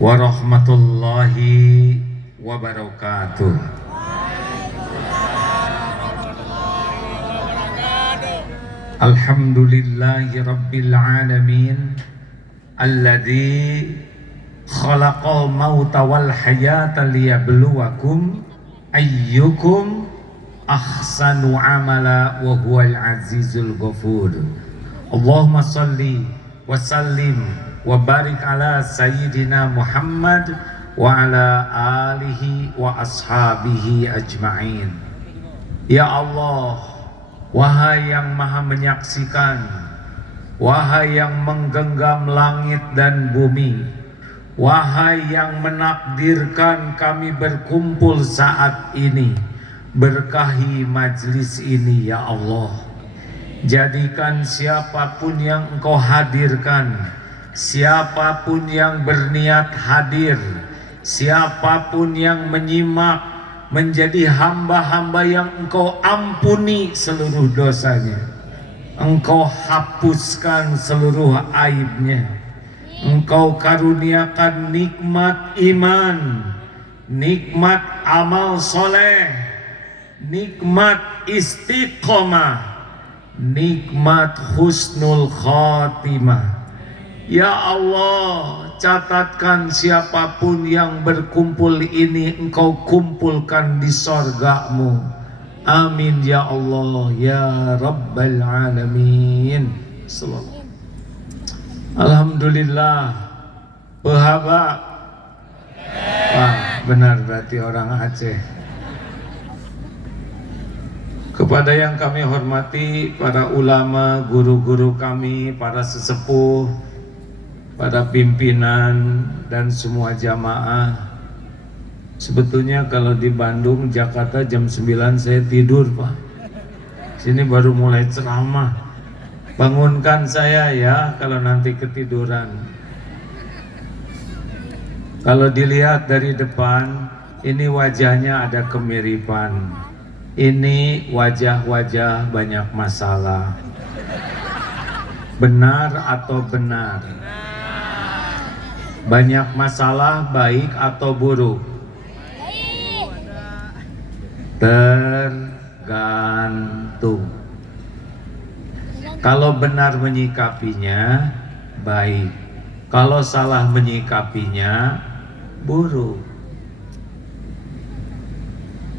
warahmatullahi wabarakatuh. Alhamdulillahi rabbil alamin alladzi khalaqal mauta wal hayata liyabluwakum ayyukum ahsanu amala wa huwal azizul ghafur. Allahumma salli wa sallim wa barik ala sayyidina Muhammad wa ala alihi wa ashabihi ajma'in. Ya Allah, wahai yang maha menyaksikan, wahai yang menggenggam langit dan bumi, wahai yang menakdirkan kami berkumpul saat ini, berkahi majlis ini ya Allah. Jadikan siapapun yang Engkau hadirkan, siapapun yang berniat hadir, siapapun yang menyimak, menjadi hamba-hamba yang Engkau ampuni seluruh dosanya, Engkau hapuskan seluruh aibnya, Engkau karuniakan nikmat iman, nikmat amal soleh, nikmat istiqomah, nikmat husnul khatimah. Ya Allah, catatkan siapapun yang berkumpul ini Engkau kumpulkan di sorga-Mu. Amin ya Allah ya Rabbal Alamin. Alhamdulillah. Pehaba. Wah, benar berarti orang Aceh. Kepada yang kami hormati, para ulama, guru-guru kami, para sesepuh, para pimpinan dan semua jamaah. Sebetulnya kalau di Bandung, Jakarta jam 9 saya tidur, Pak. Sini baru mulai ceramah. Bangunkan saya ya kalau nanti ketiduran. Kalau dilihat dari depan, ini wajahnya ada kemiripan. Ini wajah-wajah banyak masalah. Benar atau benar? Banyak masalah baik atau buruk? Tergantung. Kalau benar menyikapinya baik, kalau salah menyikapinya buruk.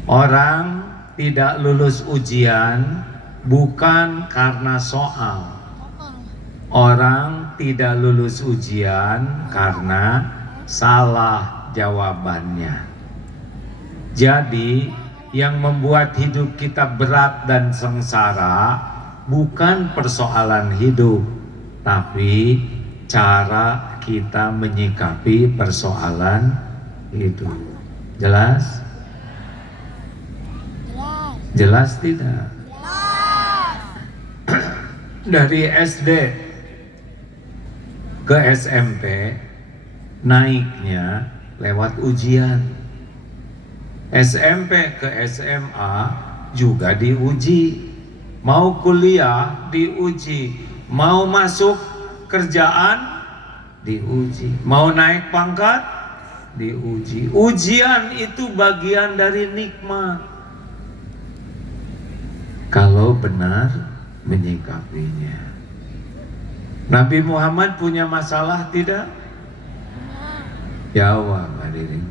Orang tidak lulus ujian bukan karena soal. Orang tidak lulus ujian karena salah jawabannya. Jadi yang membuat hidup kita berat dan sengsara bukan persoalan hidup, tapi cara kita menyikapi persoalan hidup. Jelas? Jelas tidak? Dari SD ke SMP naiknya lewat ujian. SMP ke SMA juga diuji. Mau kuliah diuji, mau masuk kerjaan diuji, mau naik pangkat diuji. Ujian itu bagian dari nikmat kalau benar menyikapinya. Nabi Muhammad punya masalah tidak? Jawab hadirin.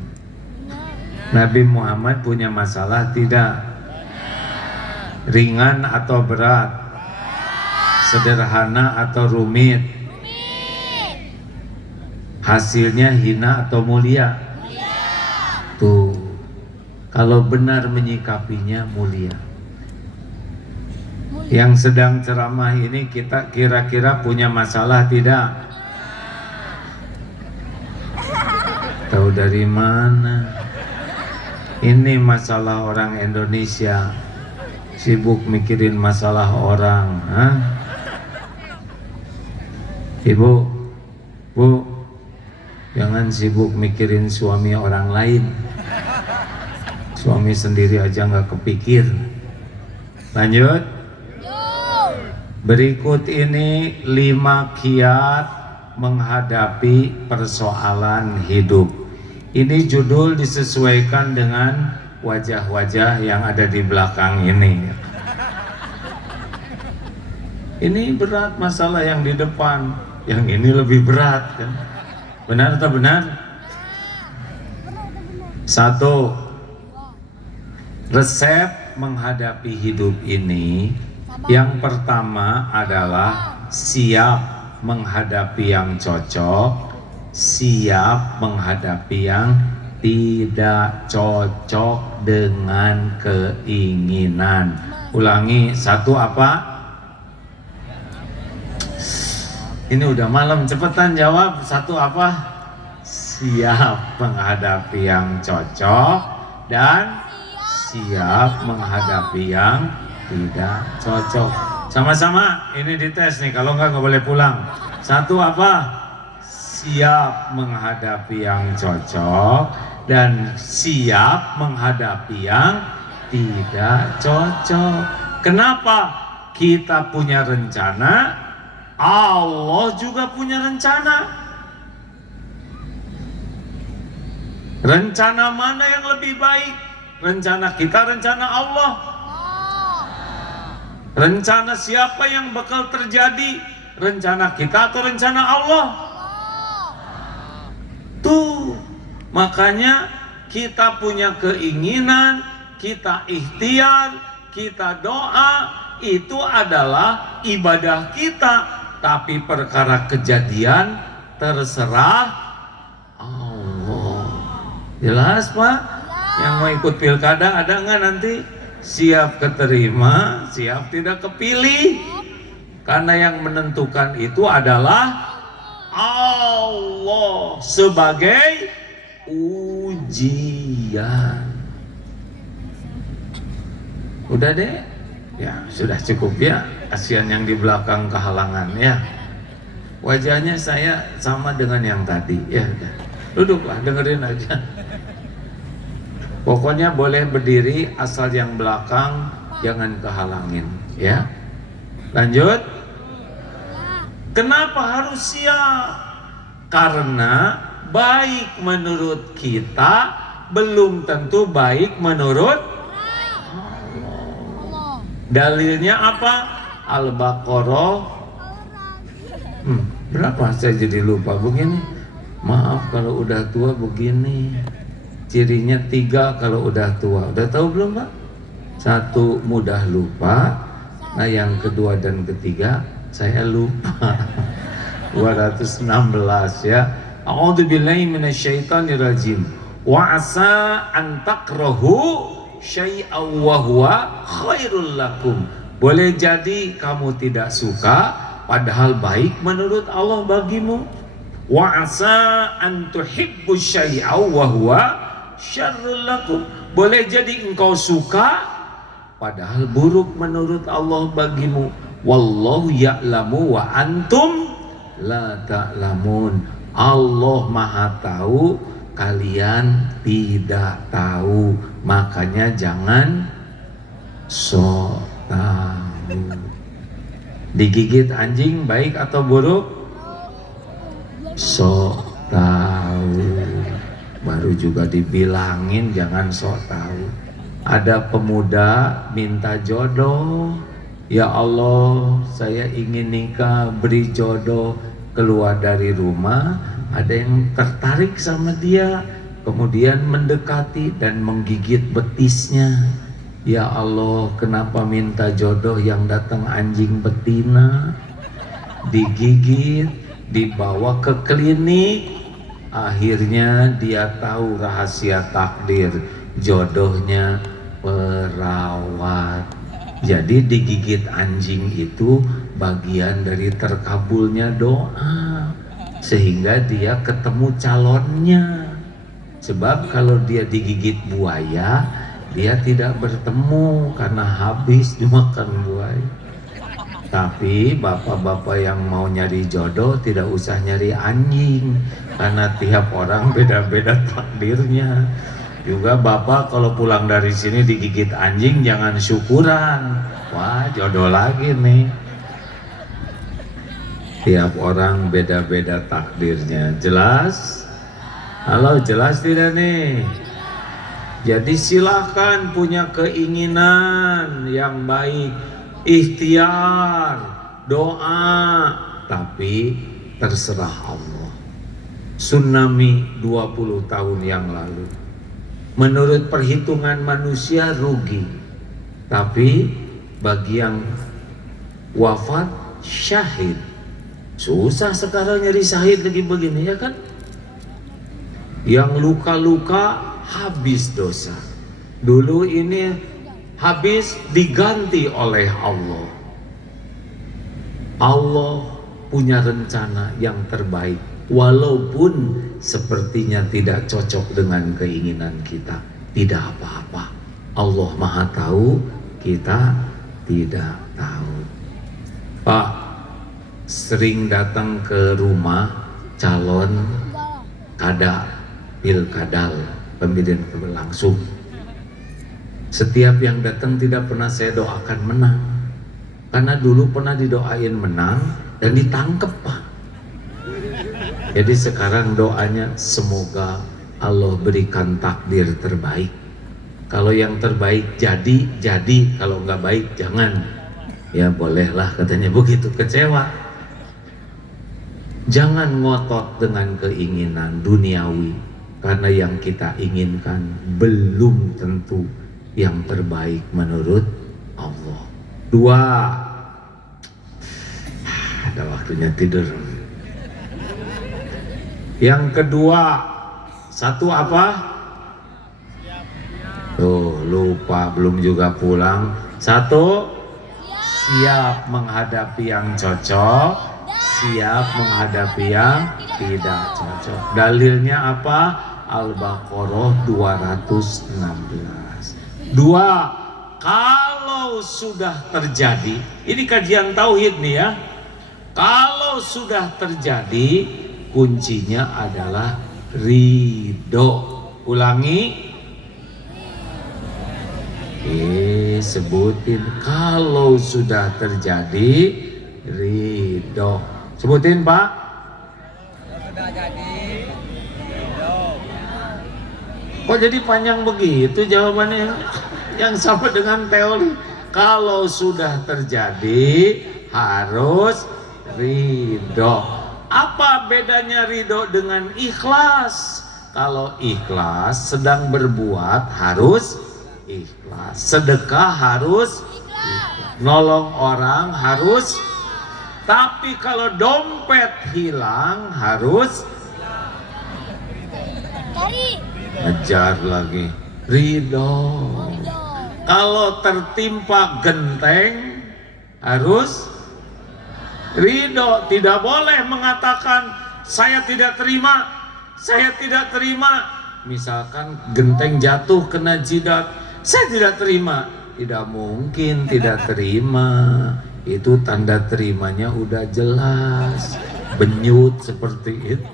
Nabi Muhammad punya masalah tidak? Ringan atau berat? Sederhana atau rumit? Hasilnya hina atau mulia? Tuh, kalau benar menyikapinya mulia. Yang sedang ceramah ini kita kira-kira punya masalah tidak? Tahu dari mana? Ini masalah orang Indonesia, sibuk mikirin masalah orang. Hah? Ibu, Bu, jangan sibuk mikirin suami orang lain. Suami sendiri aja nggak kepikir. Lanjut. Berikut ini 5 kiat menghadapi persoalan hidup. Ini judul disesuaikan dengan wajah-wajah yang ada di belakang ini. Ini berat masalah yang di depan, yang ini lebih berat kan? Benar atau benar? Satu, resep menghadapi hidup ini yang pertama adalah siap menghadapi yang cocok, siap menghadapi yang tidak cocok dengan keinginan. Ulangi, satu apa? Ini udah malam, cepetan jawab. Satu apa? Siap menghadapi yang cocok dan siap menghadapi yang tidak cocok. Sama-sama, ini dites nih, kalau nggak boleh pulang. Satu apa? Siap menghadapi yang cocok dan siap menghadapi yang tidak cocok. Kenapa? Kita punya rencana, Allah juga punya rencana. Rencana mana yang lebih baik? Rencana kita, rencana Allah. Rencana siapa yang bakal terjadi? Rencana kita atau rencana Allah? Tuh, makanya kita punya keinginan, kita ikhtiar, kita doa, itu adalah ibadah kita. Tapi perkara kejadian terserah Allah. Jelas Pak? Yang mau ikut pilkada ada nggak nanti? Siap keterima, siap tidak kepilih. Karena yang menentukan itu adalah Allah sebagai ujian. Udah deh, ya sudah cukup ya. Kasihan yang di belakang kehalangan ya. Wajahnya saya sama dengan yang tadi ya. Duduklah, dengerin aja. Pokoknya boleh berdiri asal yang belakang jangan kehalangin ya. Lanjut. Kenapa harus siap? Karena baik menurut kita belum tentu baik menurut Allah. Dalilnya apa? Al-Baqarah berapa? Saya jadi lupa begini. Maaf kalau udah tua begini. Cirinya 3 kalau udah tua. Udah tahu belum Pak? 1, mudah lupa. Nah yang kedua dan ketiga saya lupa. 216 ya. A'udzubillahi minasyaitonirrajim. Wa asa an takrahu syai'aw wa huwa khairul lakum. Boleh jadi kamu tidak suka padahal baik menurut Allah bagimu. Wa asa an tuhibbu syai'aw wa huwa syarrul lakum. Boleh jadi engkau suka padahal buruk menurut Allah bagimu. Wallahu ya'lamu wa antum la ta'lamun. Allah Maha tahu, kalian tidak tahu. Makanya jangan sok tahu. Digigit anjing baik atau buruk? Sok tahu. Baru juga dibilangin jangan sok tahu. Ada pemuda minta jodoh. Ya Allah, saya ingin nikah, beri jodoh. Keluar dari rumah, ada yang tertarik sama dia, kemudian mendekati dan menggigit betisnya. Ya Allah, kenapa minta jodoh yang datang anjing betina? Digigit, dibawa ke klinik. Akhirnya dia tahu rahasia takdir, jodohnya perawat. Jadi digigit anjing itu bagian dari terkabulnya doa, sehingga dia ketemu calonnya. Sebab kalau dia digigit buaya, dia tidak bertemu karena habis dimakan buaya. Tapi bapak-bapak yang mau nyari jodoh tidak usah nyari anjing, karena tiap orang beda-beda takdirnya. Juga bapak kalau pulang dari sini digigit anjing jangan syukuran. Wah, jodoh lagi nih. Tiap orang beda-beda takdirnya. Jelas? Halo, jelas tidak nih? Jadi silahkan punya keinginan yang baik, ikhtiar, doa, tapi terserah Allah. Tsunami 20 tahun yang lalu, menurut perhitungan manusia rugi, tapi bagi yang wafat syahid. Susah sekarang nyari syahid lagi begini, ya kan? Yang luka-luka habis dosa. Dulu ini habis diganti oleh Allah. Allah punya rencana yang terbaik, walaupun sepertinya tidak cocok dengan keinginan kita. Tidak apa-apa, Allah Maha Tahu, kita tidak tahu. Pak sering datang ke rumah calon pilkadal, pemilihan berlangsung. Setiap yang datang tidak pernah saya doakan menang, karena dulu pernah didoain menang dan ditangkep, Pak. Jadi sekarang doanya semoga Allah berikan takdir terbaik. Kalau yang terbaik jadi, kalau nggak baik jangan. Ya bolehlah katanya begitu, kecewa. Jangan ngotot dengan keinginan duniawi, karena yang kita inginkan belum tentu yang terbaik menurut Allah. 2, ada waktunya tidur. Yang kedua, 1 apa? Tuh lupa, belum juga pulang. 1, siap menghadapi yang cocok, siap menghadapi yang tidak cocok. Dalilnya apa? Al-Baqarah 216. 2, kalau sudah terjadi, ini kajian tauhid nih ya. Kalau sudah terjadi, kuncinya adalah ridho. Ulangi. Sebutin. Kalau sudah terjadi, ridho. Sebutin, Pak. Sudah jadi ridho. Kok jadi panjang begitu jawabannya? Yang sama dengan teori. Kalau sudah terjadi harus ridho. Apa bedanya ridho dengan ikhlas? Kalau ikhlas sedang berbuat harus ikhlas. Sedekah harus ikhlas. Nolong orang harus. Tapi kalau dompet hilang harus ngejar lagi, ridho. Kalau tertimpa genteng harus ridho. Tidak boleh mengatakan saya tidak terima, saya tidak terima. Misalkan genteng jatuh kena jidat, saya tidak terima. Tidak mungkin tidak terima. Itu tanda terimanya udah jelas, benyut seperti itu.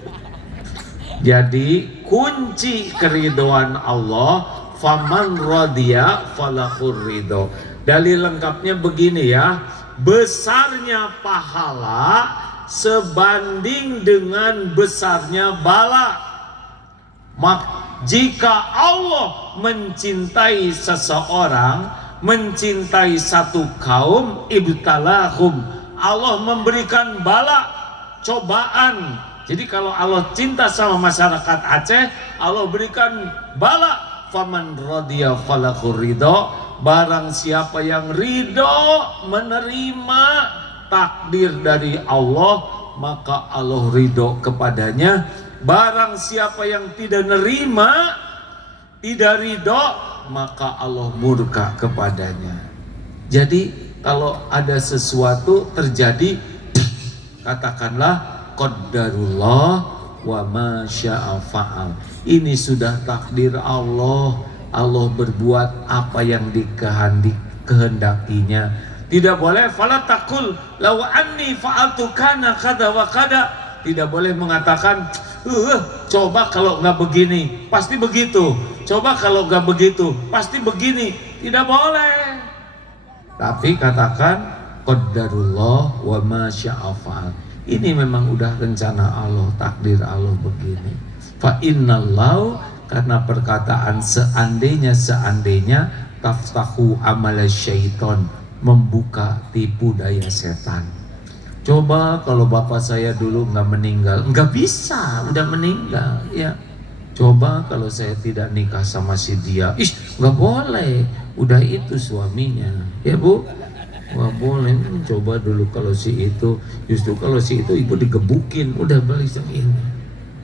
Jadi kunci keridoan Allah, faman radiya falahur ridho. Dalil lengkapnya begini ya, besarnya pahala sebanding dengan besarnya bala. Jika Allah mencintai seseorang, mencintai satu kaum, ibtalahum, Allah memberikan bala, cobaan. Jadi kalau Allah cinta sama masyarakat Aceh, Allah berikan bala. Faman radiya falahur ridho. Barang siapa yang ridho menerima takdir dari Allah, maka Allah ridho kepadanya. Barang siapa yang tidak nerima, tidak ridho, maka Allah murka kepadanya. Jadi kalau ada sesuatu terjadi, katakanlah qadarullah wa ma syaa fa'al. Ini sudah takdir Allah. Allah berbuat apa yang dikehendakinya. Tidak boleh fala taqul law anni fa'altu kana kada wa kada. Tidak boleh mengatakan coba kalau nggak begini pasti begitu, coba kalau nggak begitu pasti begini. Tidak boleh. Tapi katakan qadarullah wa ma syaa fa'al. Ini memang udah rencana Allah, takdir Allah begini. Fa innallahu, karena perkataan seandainya taftahu amala syaiton, membuka tipu daya setan. Coba kalau bapak saya dulu nggak meninggal, nggak bisa, udah meninggal ya. Coba kalau saya tidak nikah sama si dia, nggak boleh, udah itu suaminya, ya bu, nggak boleh. Coba dulu kalau si itu, justru kalau si itu ibu digebukin, udah balik sama ini.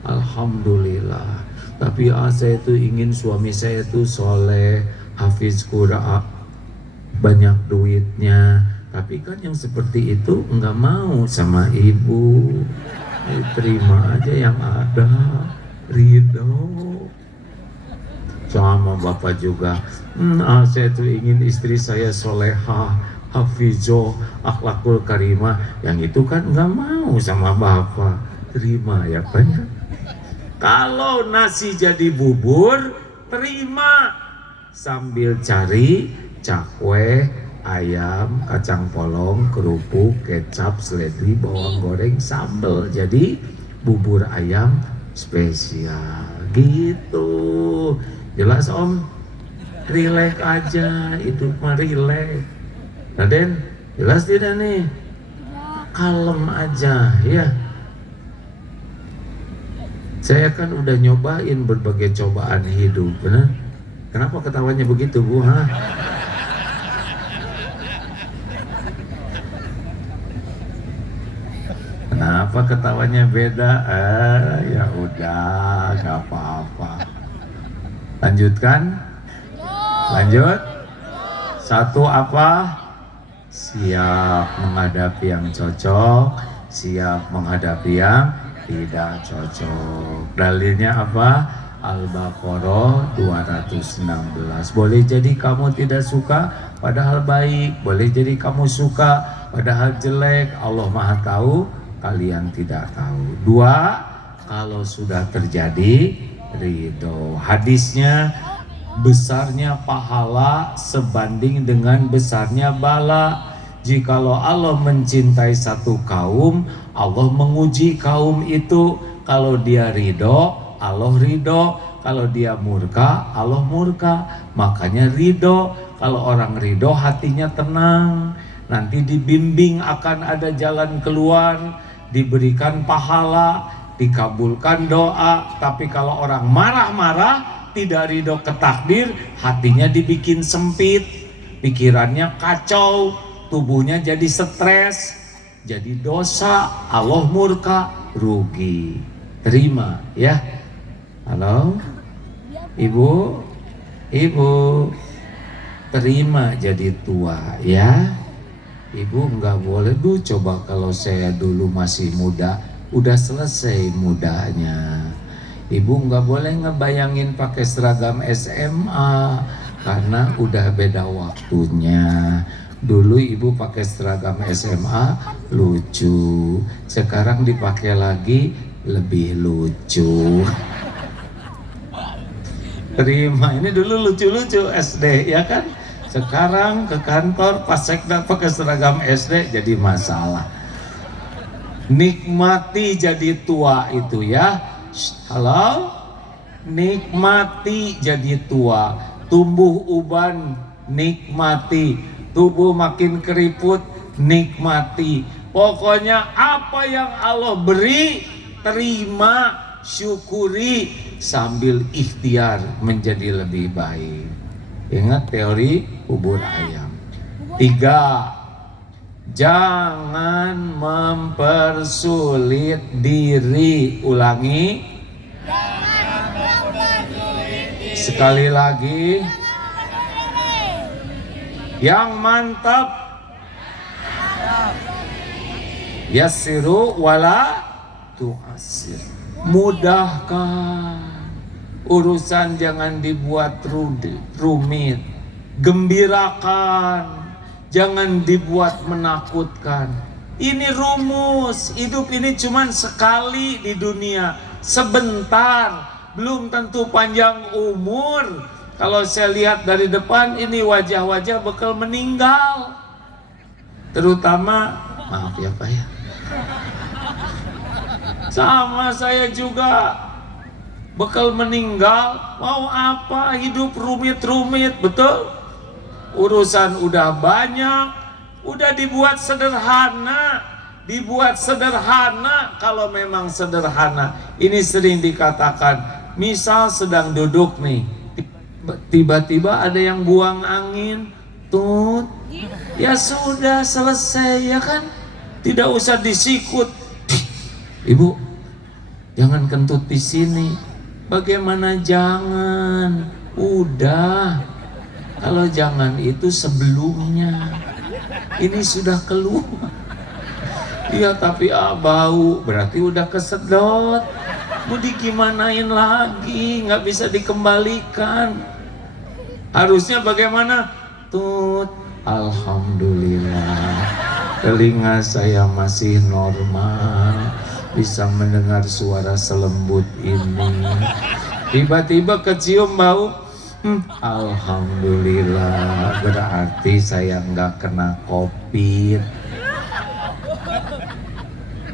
Alhamdulillah. Tapi saya tuh ingin suami saya tuh soleh, hafiz Quran, banyak duitnya. Tapi kan yang seperti itu nggak mau sama ibu. Terima aja yang ada, ridho. Sama bapak juga. Saya tuh ingin istri saya solehah, hafizoh, akhlakul karimah. Yang itu kan nggak mau sama bapak. Terima ya Pak. Kalau nasi jadi bubur, terima sambil cari cakwe, ayam, kacang polong, kerupuk, kecap, seledri, bawang goreng, sambal. Jadi bubur ayam spesial gitu. Jelas Om? Rileks aja, hidup mah rileks. Raden, jelas tidak nih? Kalem aja ya. Saya kan udah nyobain berbagai cobaan hidup, benar? Kenapa ketawanya begitu, Bu? Kenapa ketawanya beda? Ya udah, gak apa-apa. Lanjutkan? Lanjut? Satu apa? Siap menghadapi yang cocok, siap menghadapi yang tidak cocok. Dalilnya apa? Al-Baqarah 216. Boleh jadi kamu tidak suka padahal baik, boleh jadi kamu suka padahal jelek. Allah Maha tahu, kalian tidak tahu. Dua, kalau sudah terjadi ridho. Hadisnya, besarnya pahala sebanding dengan besarnya bala. Jikalau Allah mencintai satu kaum, Allah menguji kaum itu. Kalau dia ridho, Allah ridho. Kalau dia murka, Allah murka. Makanya ridho. Kalau orang ridho, hatinya tenang. Nanti dibimbing akan ada jalan keluar, diberikan pahala, dikabulkan doa. Tapi kalau orang marah-marah, tidak ridho ke takdir, hatinya dibikin sempit, pikirannya kacau, tubuhnya jadi stres, jadi dosa, Allah murka, rugi. Terima ya. Halo ibu, terima jadi tua ya. Ibu nggak boleh coba kalau saya dulu masih muda, udah selesai mudanya. Ibu nggak boleh ngebayangin pakai seragam SMA karena udah beda waktunya. Dulu ibu pakai seragam SMA lucu, sekarang dipakai lagi lebih lucu. Terima, ini dulu lucu-lucu SD ya kan? Sekarang ke kantor pas sekda pakai seragam SD jadi masalah. Nikmati jadi tua itu ya. Halo? Nikmati jadi tua. Tumbuh uban, nikmati. Tubuh makin keriput, nikmati. Pokoknya apa yang Allah beri, terima, syukuri, sambil ikhtiar menjadi lebih baik. Ingat teori bubur ayam. 3, jangan mempersulit diri. Ulangi. Sekali lagi. Yang mantap. Yassiru wala tu'assir. Mudahkan. Urusan jangan dibuat rumit. Gembirakan. Jangan dibuat menakutkan. Ini rumus. Hidup ini cuma sekali di dunia. Sebentar. Belum tentu panjang umur. Kalau saya lihat dari depan, ini wajah-wajah bakal meninggal. Terutama, maaf ya Pak ya, Sama saya juga, bekal meninggal, mau apa, hidup rumit-rumit, betul? Urusan udah banyak, udah dibuat sederhana. Kalau memang sederhana. Ini sering dikatakan, misal sedang duduk nih, tiba-tiba ada yang buang angin, tut, ya sudah selesai, ya kan? Tidak usah disikut. Ibu, jangan kentut di sini. Bagaimana jangan? Udah. Kalau jangan itu sebelumnya. Ini sudah keluar. Iya tapi bau, berarti udah kesedot. Mau digimanain lagi? Nggak bisa dikembalikan. Harusnya bagaimana? Tut, alhamdulillah. Telinga saya masih normal, bisa mendengar suara selembut ini. Tiba-tiba kecium bau, alhamdulillah, berarti saya nggak kena COVID.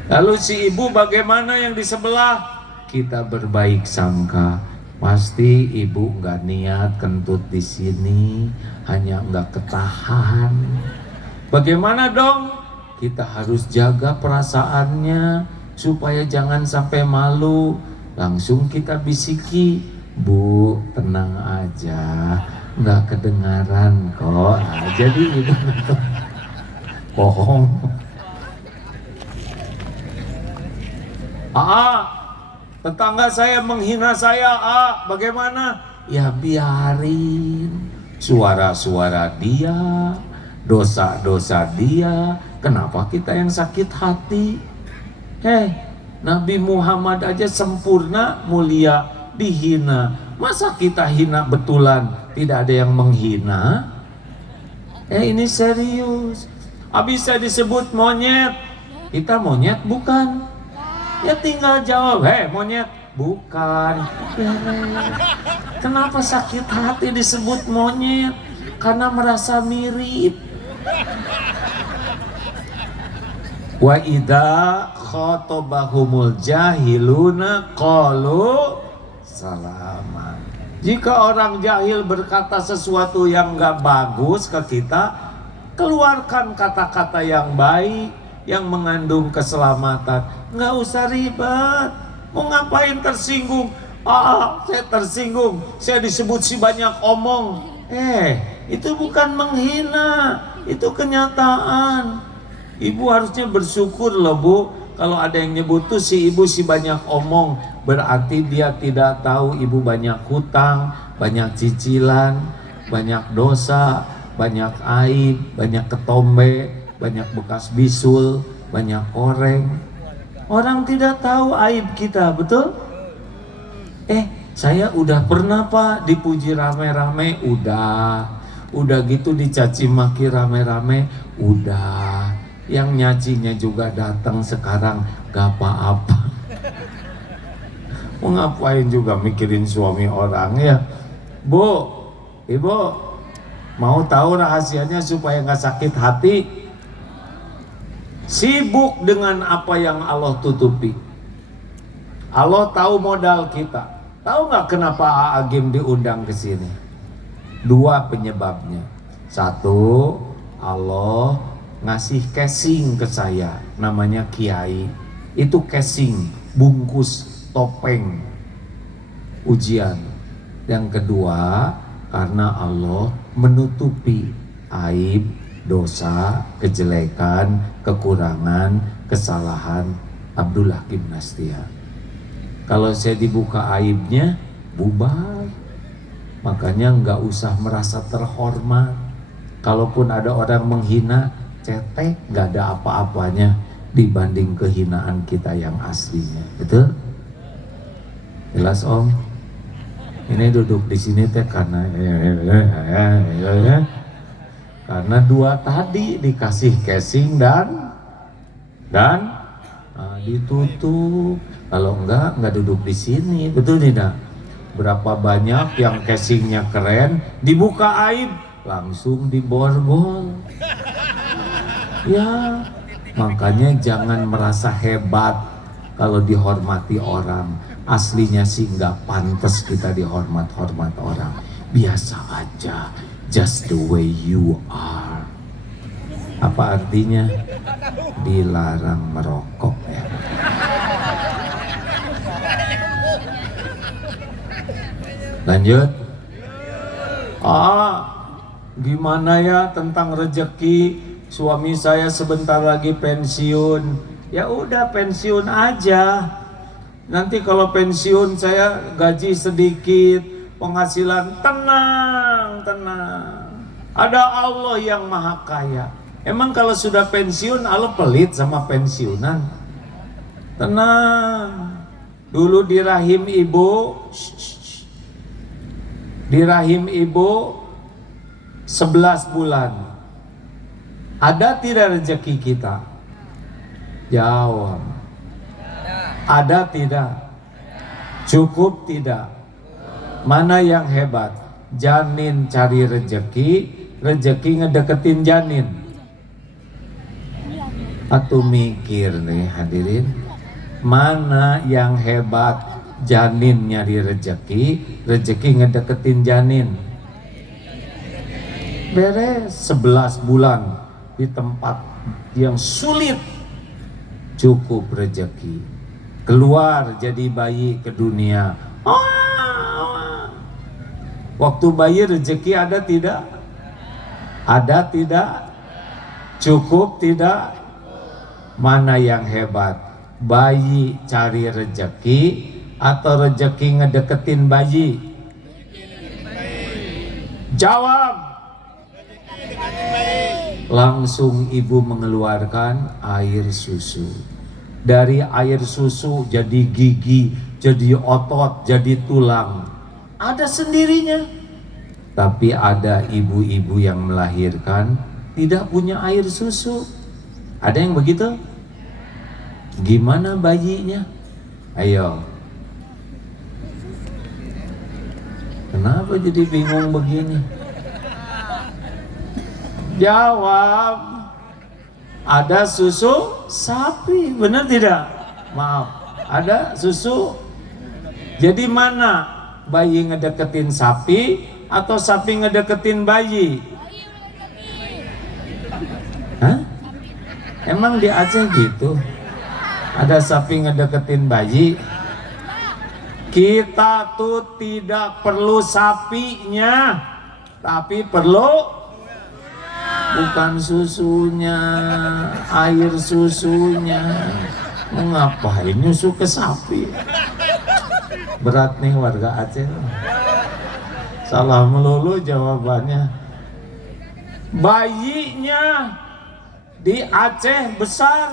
Lalu si ibu bagaimana yang di sebelah? Kita berbaik sangka, pasti ibu nggak niat kentut di sini, hanya nggak ketahan. Bagaimana dong? Kita harus jaga perasaannya supaya jangan sampai malu. Langsung kita bisiki, Bu, tenang aja, nggak kedengaran kok. Nah, jadi ibu bohong. Tetangga saya menghina saya, bagaimana? Ya biarin, suara-suara dia, dosa-dosa dia, kenapa kita yang sakit hati? Nabi Muhammad aja sempurna, mulia, dihina. Masa kita hina betulan, tidak ada yang menghina? Ini serius. Habis saya disebut monyet, kita monyet bukan? Ya tinggal jawab, monyet, bukan. Kenapa sakit hati disebut monyet? Karena merasa mirip. Wa idza khatabahumul jahiluna qalu salaman. Jika orang jahil berkata sesuatu yang enggak bagus ke kita, keluarkan kata-kata yang baik, yang mengandung keselamatan. Enggak usah ribet. Mau ngapain tersinggung? Saya tersinggung, saya disebut si banyak omong. Itu bukan menghina, itu kenyataan. Ibu harusnya bersyukur loh Bu, kalau ada yang nyebut tuh si ibu si banyak omong, berarti dia tidak tahu ibu banyak hutang, banyak cicilan, banyak dosa, banyak aib, banyak ketombe, banyak bekas bisul, banyak koreng. Orang tidak tahu aib kita, betul? Saya udah pernah Pak dipuji rame-rame, udah gitu dicaci maki rame-rame, udah. Yang nyacinya juga datang sekarang gak apa-apa. Mau ngapain juga mikirin suami orang ya? Bu, Ibu, mau tahu rahasianya supaya gak sakit hati? Sibuk dengan apa yang Allah tutupi. Allah tahu modal kita. Tahu nggak kenapa Agim diundang ke sini? 2 penyebabnya. 1, Allah ngasih casing ke saya, namanya Kiai. Itu casing, bungkus topeng ujian. Yang kedua, karena Allah menutupi aib, dosa, kejelekan, kekurangan, kesalahan Abdullah Gimnastia. Kalau saya dibuka aibnya, bubar. Makanya nggak usah merasa terhormat. Kalaupun ada orang menghina, cetek, nggak ada apa-apanya dibanding kehinaan kita yang aslinya. Betul? Jelas Om? Ini duduk di sini teh karena karena 2 tadi dikasih casing dan ditutup. Kalau enggak duduk di sini, betul tidak? Berapa banyak yang casingnya keren, dibuka aib, langsung diborgol. Ya, makanya jangan merasa hebat kalau dihormati orang. Aslinya sih nggak pantas kita dihormat-hormat orang. Biasa aja, just the way you are. Apa artinya? Dilarang merokok ya. Lanjut. Gimana ya tentang rezeki? Suami saya sebentar lagi pensiun. Ya udah pensiun aja. Nanti kalau pensiun saya gaji sedikit, penghasilan tenang. Ada Allah yang maha kaya. Emang kalau sudah pensiun Allah pelit sama pensiunan? Tenang. Dulu di rahim ibu, di rahim ibu 11 bulan. Ada tidak rezeki kita? Jawab. Ada tidak? Cukup tidak? Mana yang hebat? Janin cari rezeki, rezeki ngedeketin janin. Atau mikir nih hadirin, mana yang hebat? Janin nyari rezeki, rezeki ngedeketin janin. Beres 11 bulan di tempat yang sulit, cukup rezeki. Keluar jadi bayi ke dunia. Waktu bayi rezeki ada tidak? Ada tidak? Cukup tidak? Mana yang hebat? Bayi cari rezeki atau rezeki ngedeketin bayi? Jawab. Langsung ibu mengeluarkan air susu. Dari air susu jadi gigi, jadi otot, jadi tulang. Ada sendirinya. Tapi ada ibu-ibu yang melahirkan tidak punya air susu. Ada yang begitu? Gimana bayinya? Ayo. Kenapa jadi bingung begini? Jawab. Ada susu sapi, benar tidak? Maaf, ada susu. Jadi mana? Bayi ngedeketin sapi atau sapi ngedeketin bayi? Hah? Emang di Aceh gitu? Ada sapi ngedeketin bayi? Kita tuh tidak perlu sapinya, tapi perlu bukan susunya, air susunya. Ngapain nyusu ke sapi? Berat nih warga Aceh. Salah melulu jawabannya. Bayinya di Aceh besar,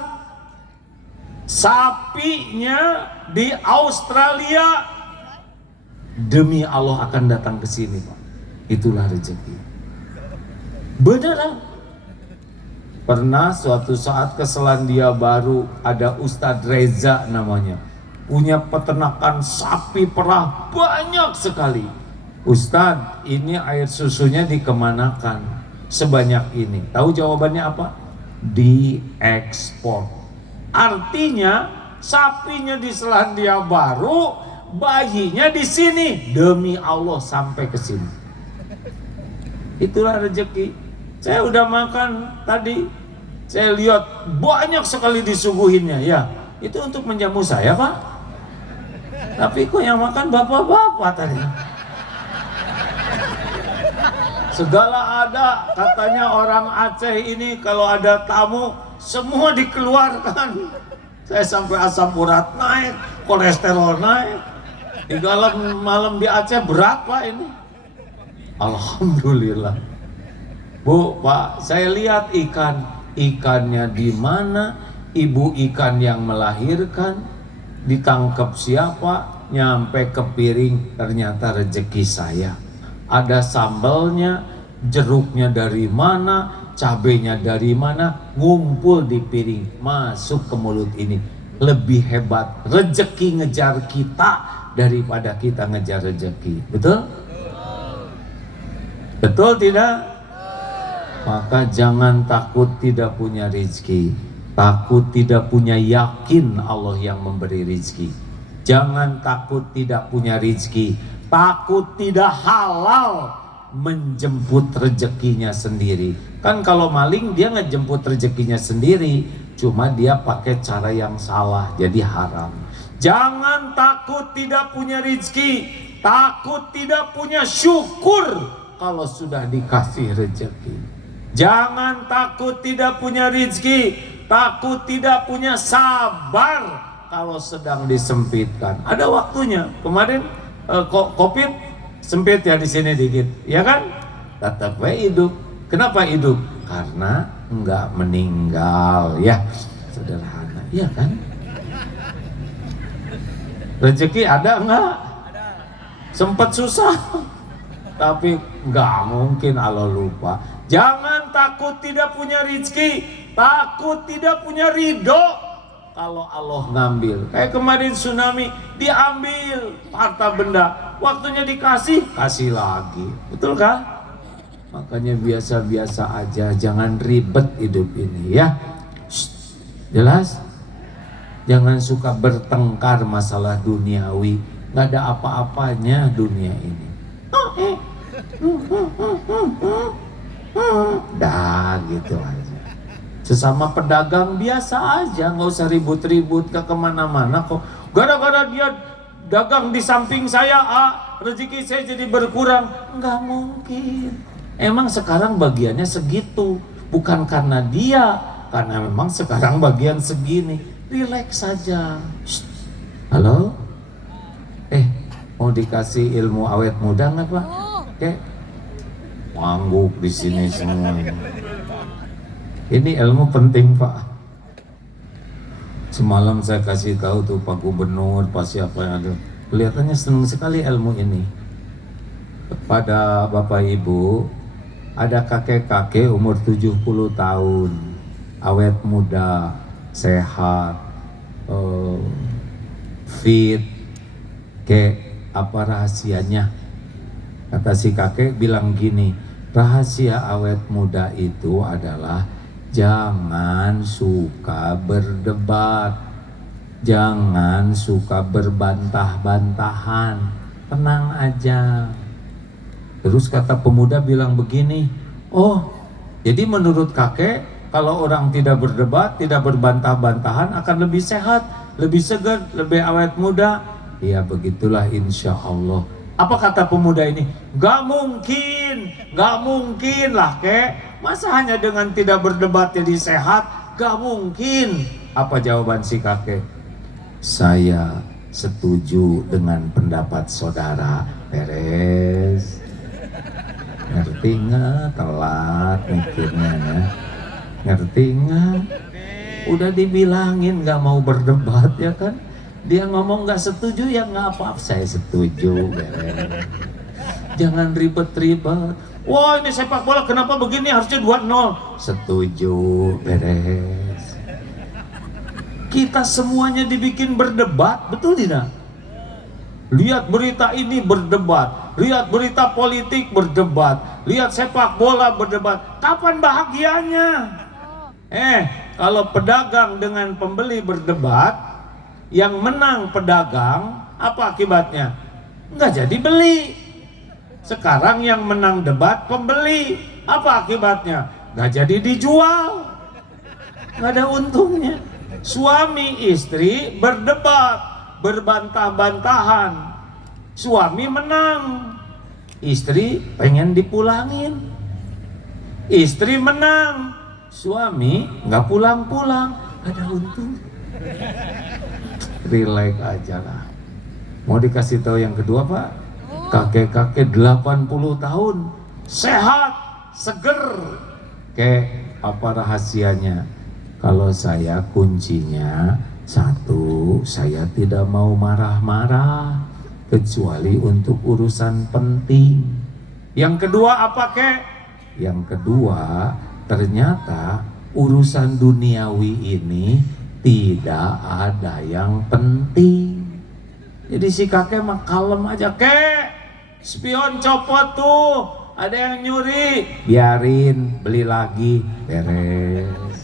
sapinya di Australia. Demi Allah akan datang ke sini, Pak. Itulah rezeki. Beneran. Pernah suatu saat ke Selandia Baru, ada Ustadz Reza namanya, punya peternakan sapi perah banyak sekali. Ustadz, ini air susunya dikemanakan sebanyak ini? Tahu jawabannya apa? Diekspor. Artinya sapinya di Selandia Baru, bayinya di sini. Demi Allah sampai ke sini. Itulah rezeki. Saya udah makan tadi, saya lihat banyak sekali disuguhinnya. Ya, itu untuk menjamu saya, Pak. Tapi kok yang makan bapak-bapak tadi? Segala ada, katanya orang Aceh ini kalau ada tamu semua dikeluarkan. Saya sampai asam urat naik, kolesterol naik. Di dalam malam di Aceh berat, Pak, ini. Alhamdulillah. Bu, Pak, saya lihat ikannya di mana? Ibu ikan yang melahirkan ditangkap siapa? Nyampe ke piring, ternyata rezeki saya. Ada sambalnya, jeruknya dari mana, cabenya dari mana, ngumpul di piring, masuk ke mulut ini. Lebih hebat rezeki ngejar kita daripada kita ngejar rezeki. Betul? Betul tidak? Maka jangan takut tidak punya rezeki. takut tidak punya yakin Allah yang memberi rizki. Jangan takut tidak punya rizki, takut tidak halal menjemput rezekinya sendiri. Kan kalau maling dia ngejemput rezekinya sendiri, cuma dia pakai cara yang salah, jadi haram. Jangan takut tidak punya rizki, takut tidak punya syukur kalau sudah dikasih rezeki. Jangan takut tidak punya rizki, takut tidak punya sabar kalau sedang disempitkan. Ada waktunya. Kemarin COVID sempit ya di sini dikit, ya kan? Tetap hidup. Kenapa hidup? Karena enggak meninggal, ya. Sederhana, ya kan? Rezeki ada enggak? Sempat susah, tapi enggak mungkin Allah lupa. Jangan takut tidak punya rezeki, takut tidak punya ridho kalau Allah ngambil. Kayak kemarin tsunami, diambil harta benda, waktunya dikasih, kasih lagi. Betul kan? Makanya biasa-biasa aja, jangan ribet hidup ini, ya. Jelas? Jangan suka bertengkar masalah duniawi. Gak ada apa-apanya dunia ini. Dah gitu aja. Sesama pedagang biasa aja, nggak usah ribut-ribut ke kemana-mana kok. Gara-gara dia dagang di samping saya, rezeki saya jadi berkurang. Nggak mungkin. Emang sekarang bagiannya segitu, bukan karena dia, karena memang sekarang bagian segini. Relax saja. Halo? Mau dikasih ilmu awet muda nggak Pak? Mangguk di sini semua. Ini ilmu penting Pak. Semalam saya kasih tahu tuh Pak Gubernur, Pak siapa yang ada. Kelihatannya senang sekali ilmu ini. Pada Bapak Ibu, ada kakek-kakek umur 70 tahun, awet muda, sehat, fit. Apa rahasianya? Kata si kakek bilang gini, rahasia awet muda itu adalah jangan suka berdebat, jangan suka berbantah-bantahan, tenang aja. Terus kata pemuda bilang begini, oh jadi menurut kakek kalau orang tidak berdebat, tidak berbantah-bantahan akan lebih sehat, lebih segar, lebih awet muda. Ya begitulah insya Allah. Apa kata pemuda ini? Gak mungkin lah kek. Masa hanya dengan tidak berdebat jadi sehat? Gak mungkin. Apa jawaban si kakek? Saya setuju dengan pendapat saudara. Beres. Ngerti nggak? Telat mikirnya ya. Ngerti nggak? Udah dibilangin gak mau berdebat ya kan? Dia ngomong gak setuju ya nggak apa-apa, saya setuju. Beres. Jangan ribet-ribet. Wah ini sepak bola kenapa begini, harusnya 2-0. Setuju, beres. Kita semuanya dibikin berdebat, betul tidak? Lihat berita ini berdebat, lihat berita politik berdebat, lihat sepak bola berdebat. Kapan bahagianya? Kalau pedagang dengan pembeli berdebat, yang menang pedagang, apa akibatnya? Nggak jadi beli. Sekarang yang menang debat pembeli, apa akibatnya? Nggak jadi dijual, nggak ada untungnya. Suami istri berdebat, berbantah-bantahan, suami menang, istri pengen dipulangin. Istri menang, suami nggak pulang-pulang, ada untung. Relax aja lah. Mau dikasih tahu yang kedua Pak? Kakek-kakek 80 tahun, sehat, seger. Apa rahasianya? Kalau saya kuncinya satu, saya tidak mau marah-marah kecuali untuk urusan penting. Yang kedua apa Yang kedua, ternyata urusan duniawi ini tidak ada yang penting. Jadi si kakek mah kalem aja. Spion copot tuh, ada yang nyuri, biarin, beli lagi, beres.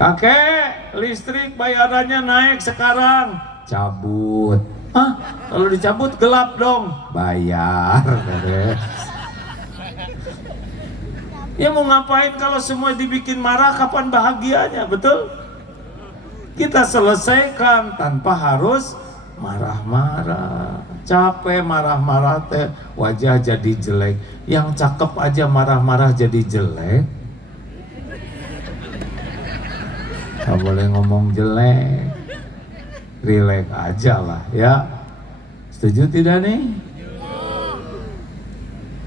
Kakek, listrik bayarannya naik sekarang. Cabut. Hah? Kalau dicabut gelap dong. Bayar. Ya mau ngapain kalau semua dibikin marah, kapan bahagianya, betul? Kita selesaikan tanpa harus marah-marah. Capek marah-marah teh, wajah jadi jelek. Yang cakep aja marah-marah jadi jelek. Gak boleh ngomong jelek. Rileks aja lah ya. Setuju tidak nih?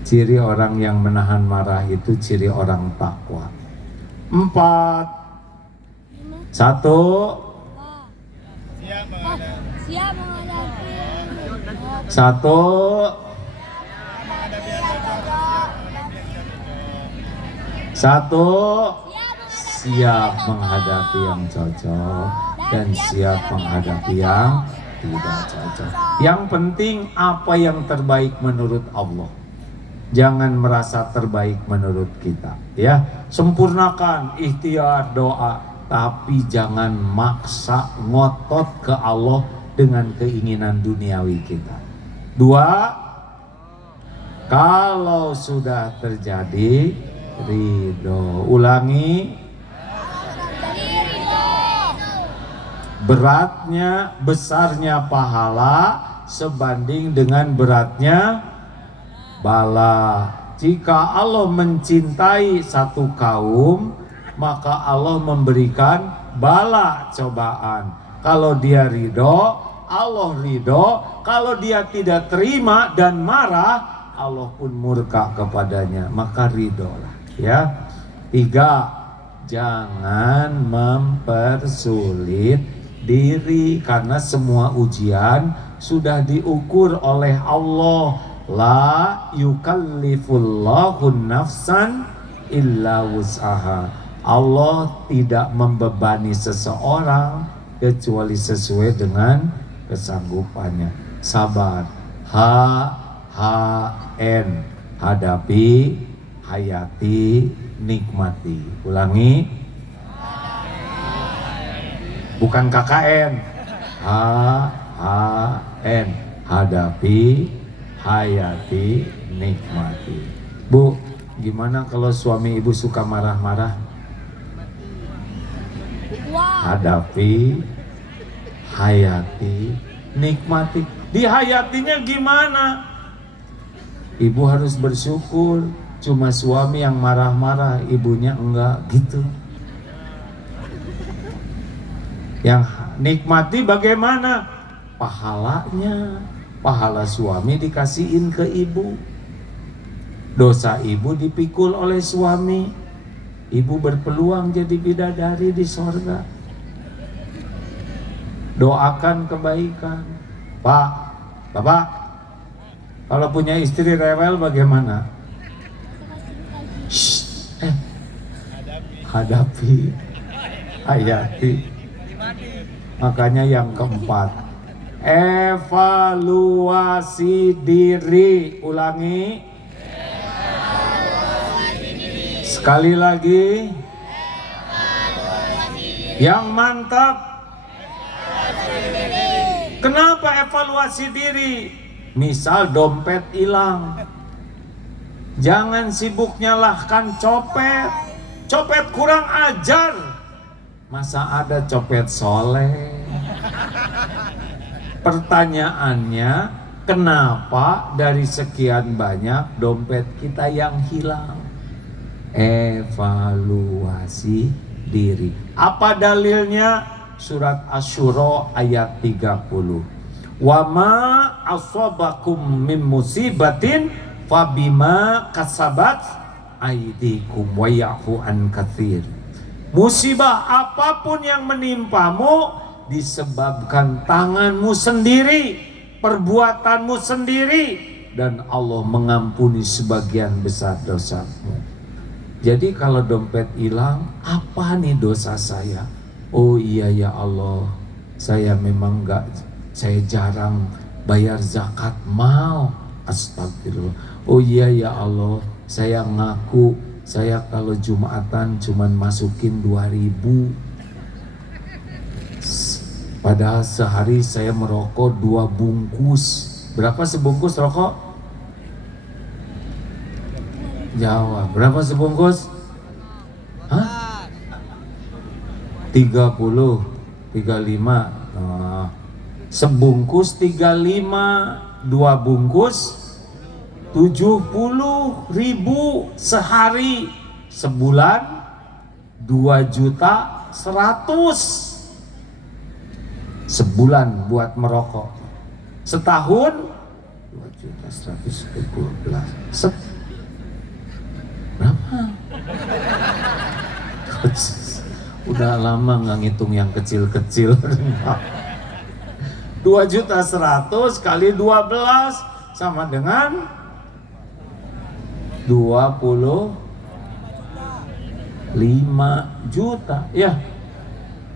Ciri orang yang menahan marah itu ciri orang takwa. 4. 1. Siap menghadapi. 1. Siap menghadapi yang cocok dan siap menghadapi yang tidak cocok. Yang penting apa yang terbaik menurut Allah. Jangan merasa terbaik menurut kita, ya. Sempurnakan ikhtiar doa, tapi jangan maksa ngotot ke Allah dengan keinginan duniawi kita. 2. Kalau sudah terjadi ridho. Ulangi. Beratnya, besarnya pahala sebanding dengan beratnya bala. Jika Allah mencintai satu kaum, maka Allah memberikan bala cobaan. Kalau dia ridho, Allah ridho. Kalau dia tidak terima dan marah, Allah pun murka kepadanya. Maka ridholah, ya. 3. Jangan mempersulit diri, karena semua ujian sudah diukur oleh Allah. La yukallifullahu nafsan illa wus'aha. Allah tidak membebani seseorang kecuali sesuai dengan kesanggupannya. Sabar. HHN. Hadapi, hayati, nikmati. Ulangi. Bukan KKN. HHN. Hadapi, hayati, nikmati. Bu, gimana kalau suami ibu suka marah-marah? Hadapi, hayati, nikmati. Dihayatinya gimana? Ibu harus bersyukur. Cuma suami yang marah-marah, ibunya enggak, gitu. Yang nikmati bagaimana? Pahalanya. Pahala suami dikasihin ke ibu. Dosa ibu dipikul oleh suami. Ibu berpeluang jadi bidadari di sorga. Doakan kebaikan. Pak, Bapak, kalau punya istri rewel bagaimana? Hadapi, hayati. Makanya yang keempat, evaluasi diri. Ulangi. Sekali lagi. Yang mantap. Kenapa evaluasi diri? Misal dompet hilang, jangan sibuk nyalahkan copet. Copet kurang ajar. Masa ada copet soleh? Pertanyaannya, kenapa dari sekian banyak dompet kita yang hilang? Evaluasi diri. Apa dalilnya? Surat Asy-Syura ayat 30. Wa ma asabakum min musibatin fabima kasabat aydikum wa ya'fu an katsir. Musibah apapun yang menimpamu disebabkan tanganmu sendiri, perbuatanmu sendiri, dan Allah mengampuni sebagian besar dosamu. Jadi kalau dompet hilang, apa nih dosa saya? Oh iya ya Allah, saya memang saya jarang bayar zakat mal. Astagfirullah. Oh iya ya Allah, saya ngaku saya kalau Jumatan cuman masukin 2.000. Padahal sehari saya merokok 2 bungkus. Berapa sebungkus rokok? Jawab, berapa sebungkus? Hah? 30, 35. Nah, sebungkus 35, 2 bungkus 70.000 sehari. Sebulan 2.100.000 sebulan buat merokok. Setahun 2.112.000. Berapa? Udah lama nggak ngitung yang kecil-kecil. 2.100.000 kali 12 sama dengan 25 juta. Ya,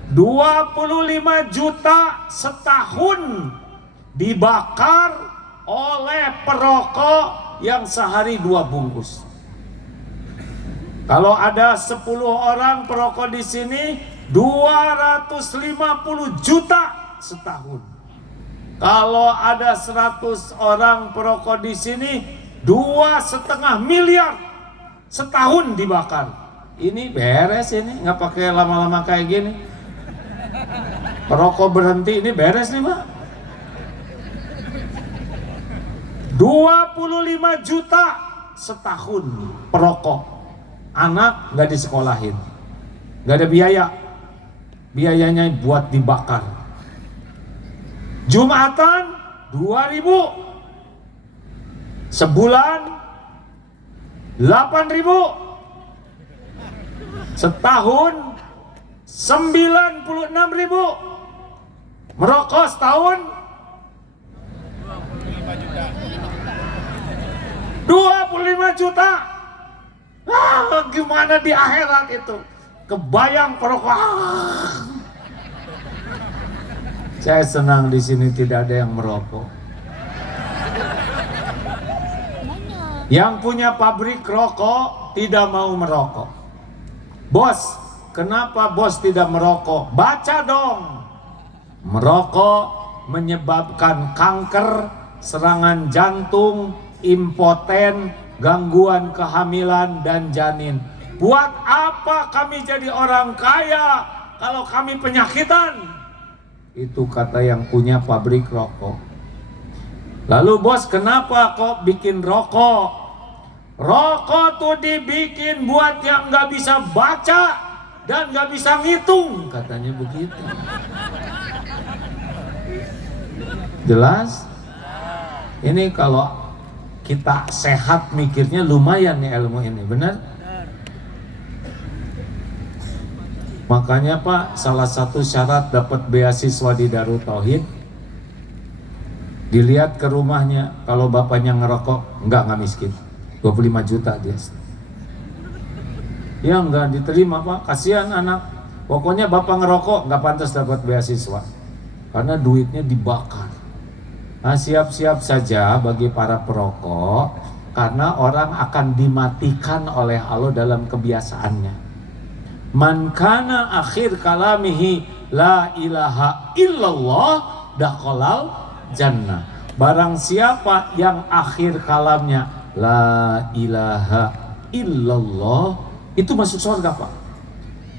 25 juta setahun dibakar oleh perokok yang sehari 2 bungkus. Kalau ada 10 orang perokok di sini, 250 juta setahun. Kalau ada 100 orang perokok di sini, 2,5 miliar setahun dibakar. Ini beres, ini nggak pakai lama-lama kayak gini. Perokok berhenti, ini beres nih Pak. 25 juta setahun perokok. Anak nggak disekolahin, nggak ada biaya, biayanya buat dibakar. Jumatan 2.000, sebulan 8.000, setahun 96.000. Merokok setahun 25 juta. Gimana di akhirat itu? Kebayang perokok. Saya senang di sini tidak ada yang merokok. Yang punya pabrik rokok tidak mau merokok. Bos, kenapa bos tidak merokok? Baca dong. Merokok menyebabkan kanker, serangan jantung, impoten, gangguan kehamilan dan janin. Buat apa kami jadi orang kaya kalau kami penyakitan? Itu kata yang punya pabrik rokok. Lalu bos, kenapa kok bikin rokok? Rokok tuh dibikin buat yang nggak bisa baca dan nggak bisa ngitung, katanya begitu. Jelas? Ini kalau kita sehat mikirnya lumayan nih ilmu ini, benar? Makanya Pak, salah satu syarat dapat beasiswa di Darut Tauhid, dilihat ke rumahnya, kalau bapaknya ngerokok, enggak miskin, 25 juta dia. Ya enggak diterima Pak, kasihan anak. Pokoknya bapak ngerokok, enggak pantas dapat beasiswa, karena duitnya dibakar. Nah, siap-siap saja bagi para perokok, karena orang akan dimatikan oleh Allah dalam kebiasaannya. Man kana akhir kalamihi la ilaha illallah dakhalal jannah. Barang siapa yang akhir kalamnya la ilaha illallah, itu masuk surga Pak.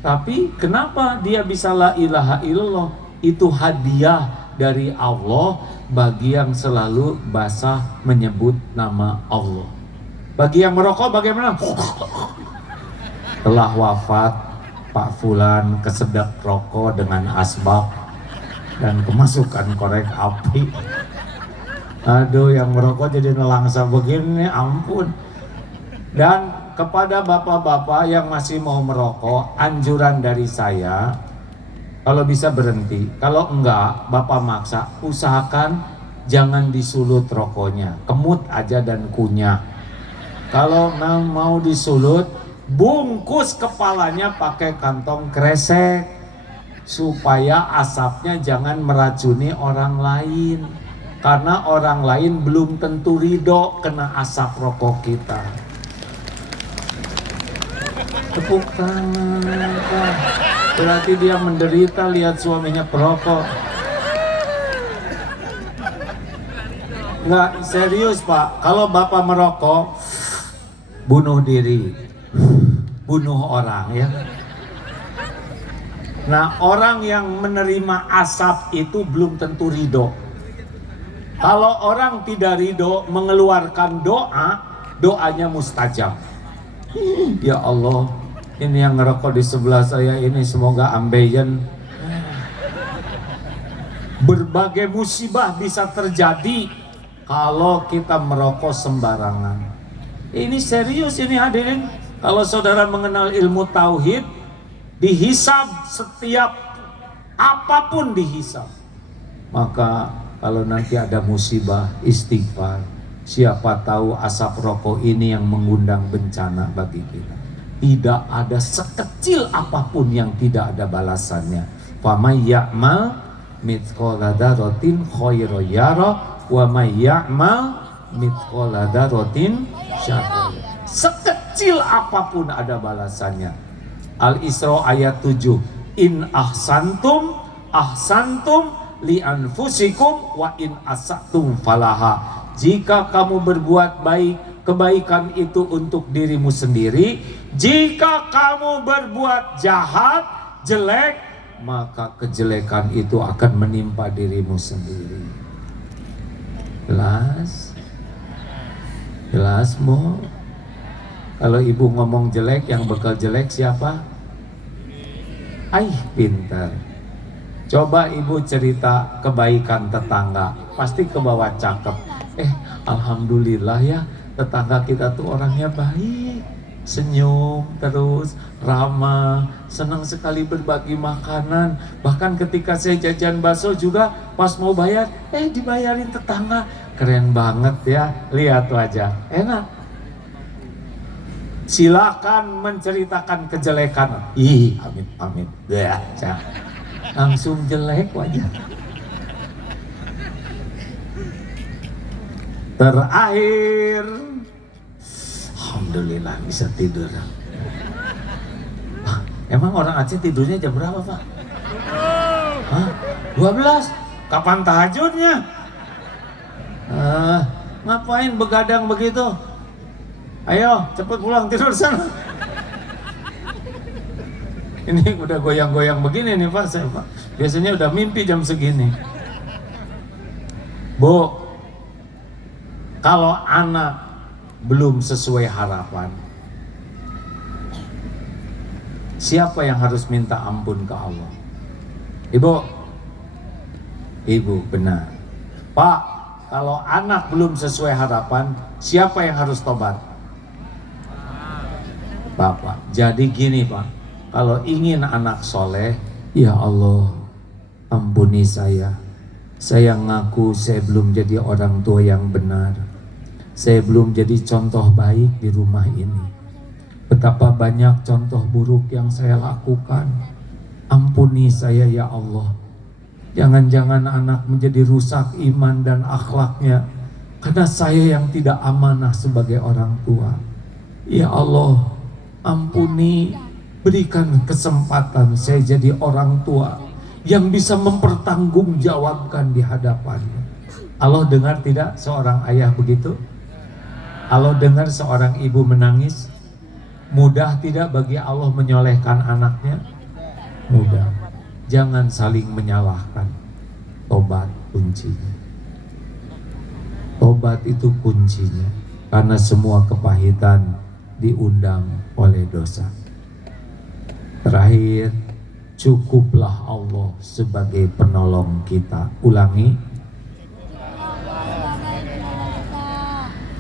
Tapi kenapa dia bisa la ilaha illallah? Itu hadiah dari Allah bagi yang selalu basah menyebut nama Allah. Bagi yang merokok bagaimana? Telah wafat Pak Fulan kesedek rokok dengan asbak dan kemasukan korek api. Aduh, yang merokok jadi nelangsa begini, ampun. Dan kepada bapak-bapak yang masih mau merokok, anjuran dari saya, kalau bisa berhenti. Kalau enggak, bapak maksa, usahakan jangan disulut rokoknya, kemut aja dan kunyah. Kalau mau disulut, bungkus kepalanya pakai kantong kresek supaya asapnya jangan meracuni orang lain, karena orang lain belum tentu ridho kena asap rokok kita. Tepuk tangan, berarti dia menderita lihat suaminya perokok. Nggak serius Pak, kalau Bapak merokok, bunuh diri, bunuh orang ya. Nah orang yang menerima asap itu belum tentu ridho. Kalau orang tidak ridho mengeluarkan doa, doanya mustajab. Ya Allah, ini yang ngerokok di sebelah saya ini semoga ambeien. Berbagai musibah bisa terjadi kalau kita merokok sembarangan. Ini serius ini hadirin. Kalau saudara mengenal ilmu tauhid, dihisab setiap apapun dihisab. Maka kalau nanti ada musibah, istighfar. Siapa tahu asap rokok ini yang mengundang bencana bagi kita. Tidak ada sekecil apapun yang tidak ada balasannya. Famay ya'mal mithqala dzarratin khairan yara wa may ya'mal mithqala dzarratin syarran. Sekecil apapun ada balasannya. Al-Isra ayat 7. In ahsantum ahsantum li anfusikum wa in asatum falaha. Jika kamu berbuat baik, kebaikan itu untuk dirimu sendiri. Jika kamu berbuat jahat, jelek, maka kejelekan itu akan menimpa dirimu sendiri. Jelas? Jelas Mo? Kalau ibu ngomong jelek, yang bakal jelek siapa? Pintar. Coba ibu cerita kebaikan tetangga, pasti ke bawah cakep. Alhamdulillah ya, tetangga kita tuh orangnya baik, senyum terus, ramah, senang sekali berbagi makanan. Bahkan ketika saya jajan bakso juga pas mau bayar, dibayarin tetangga. Keren banget ya, lihat wajah, enak. Silakan menceritakan kejelekan. Amit. Ya, langsung jelek wajah. Terakhir, alhamdulillah bisa tidur. Emang orang Aceh tidurnya jam berapa Pak? 12. Kapan tahajudnya? Ngapain begadang begitu? Ayo cepet pulang tidur sana. Ini udah goyang-goyang begini nih Pak, saya Pak. Biasanya udah mimpi jam segini. Bu, kalau anak belum sesuai harapan, siapa yang harus minta ampun ke Allah? Ibu benar. Pak, kalau anak belum sesuai harapan, siapa yang harus tobat? Bapak. Jadi gini Pak, kalau ingin anak soleh, ya Allah ampuni saya. Saya ngaku saya belum jadi orang tua yang benar. Saya belum jadi contoh baik di rumah ini. Betapa banyak contoh buruk yang saya lakukan. Ampuni saya ya Allah. Jangan-jangan anak menjadi rusak iman dan akhlaknya karena saya yang tidak amanah sebagai orang tua. Ya Allah, ampuni, berikan kesempatan saya jadi orang tua yang bisa mempertanggungjawabkan di hadapannya. Allah dengar tidak seorang ayah begitu? Allah dengar seorang ibu menangis? Mudah tidak bagi Allah menyolehkan anaknya? Mudah. Jangan saling menyalahkan. Tobat kuncinya. Tobat itu kuncinya. Karena semua kepahitan diundang oleh dosa. Terakhir, cukuplah Allah sebagai penolong kita. Ulangi.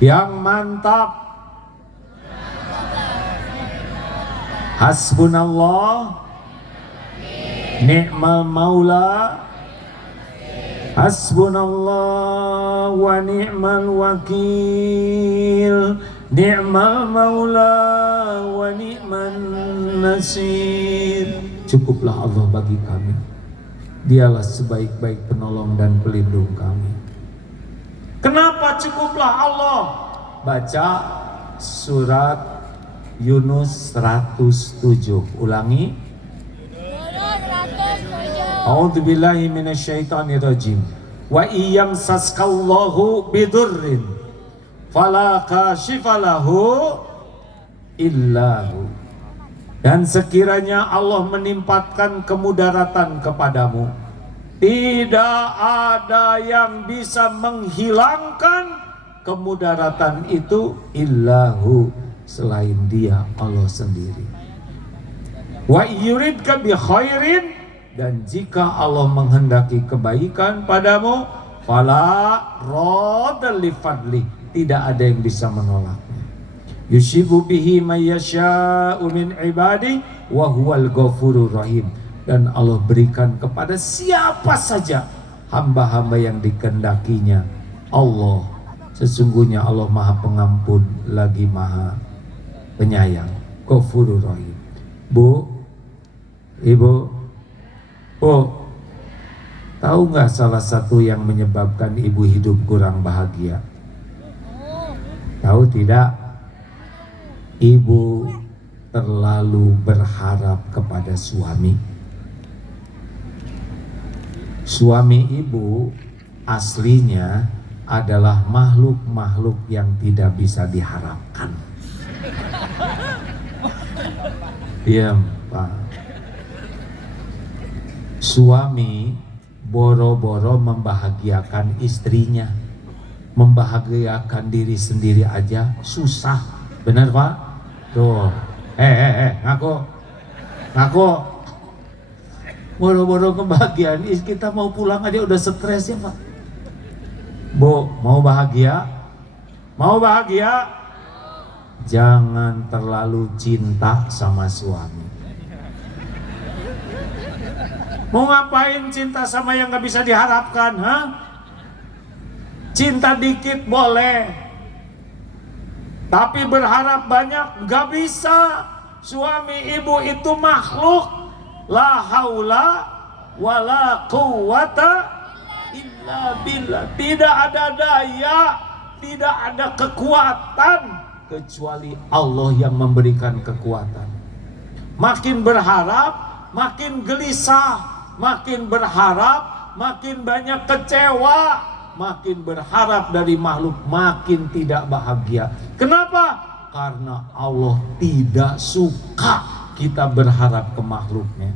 Yang mantap. Hasbunallah ni'mal maula. Hasbunallah wa ni'mal wakil. Ni'mal maula wa ni'man nasir. Cukuplah Allah bagi kami. Dialah sebaik-baik penolong dan pelindung kami. Kenapa cukuplah Allah? Baca surat Yunus 107. Ulangi. A'udzubillahi minasyaitonirrajim. Wa iyam saskallahu bidurrin fala kashifalahu illahu. Dan sekiranya Allah menimpakan kemudaratan kepadamu, tidak ada yang bisa menghilangkan kemudaratan itu illahu, selain Dia, Allah sendiri. Wa yuridka bi khairin, dan jika Allah menghendaki kebaikan padamu, fala radda li fadli, tidak ada yang bisa menolaknya. Yusibu bihi may yasha'u min ibadi wa huwal ghafurur rahim. Dan Allah berikan kepada siapa saja hamba-hamba yang dikehendakinya. Allah, sesungguhnya Allah Maha Pengampun lagi Maha Penyayang, Ghafurur Rahim. Bu, Ibu, tahu nggak salah satu yang menyebabkan ibu hidup kurang bahagia? Tahu tidak? Ibu terlalu berharap kepada suami. Suami ibu aslinya adalah makhluk-makhluk yang tidak bisa diharapkan. Diam, Pak. Suami boro-boro membahagiakan istrinya, membahagiakan diri sendiri aja susah. Benar, Pak? Tuh, ngaku. Boro-boro kebahagiaan, kita mau pulang aja udah stres ya, Pak. Bu, mau bahagia? Mau bahagia? Jangan terlalu cinta sama suami. Mau ngapain cinta sama yang gak bisa diharapkan, ha? Cinta dikit boleh, tapi berharap banyak gak bisa. Suami ibu itu makhluk, la haula wala quwata illa billah. Tidak ada daya, tidak ada kekuatan kecuali Allah yang memberikan kekuatan. Makin berharap, makin gelisah, makin berharap, makin banyak kecewa. Makin berharap dari makhluk, makin tidak bahagia. Kenapa? Karena Allah tidak suka kita berharap ke makhluknya.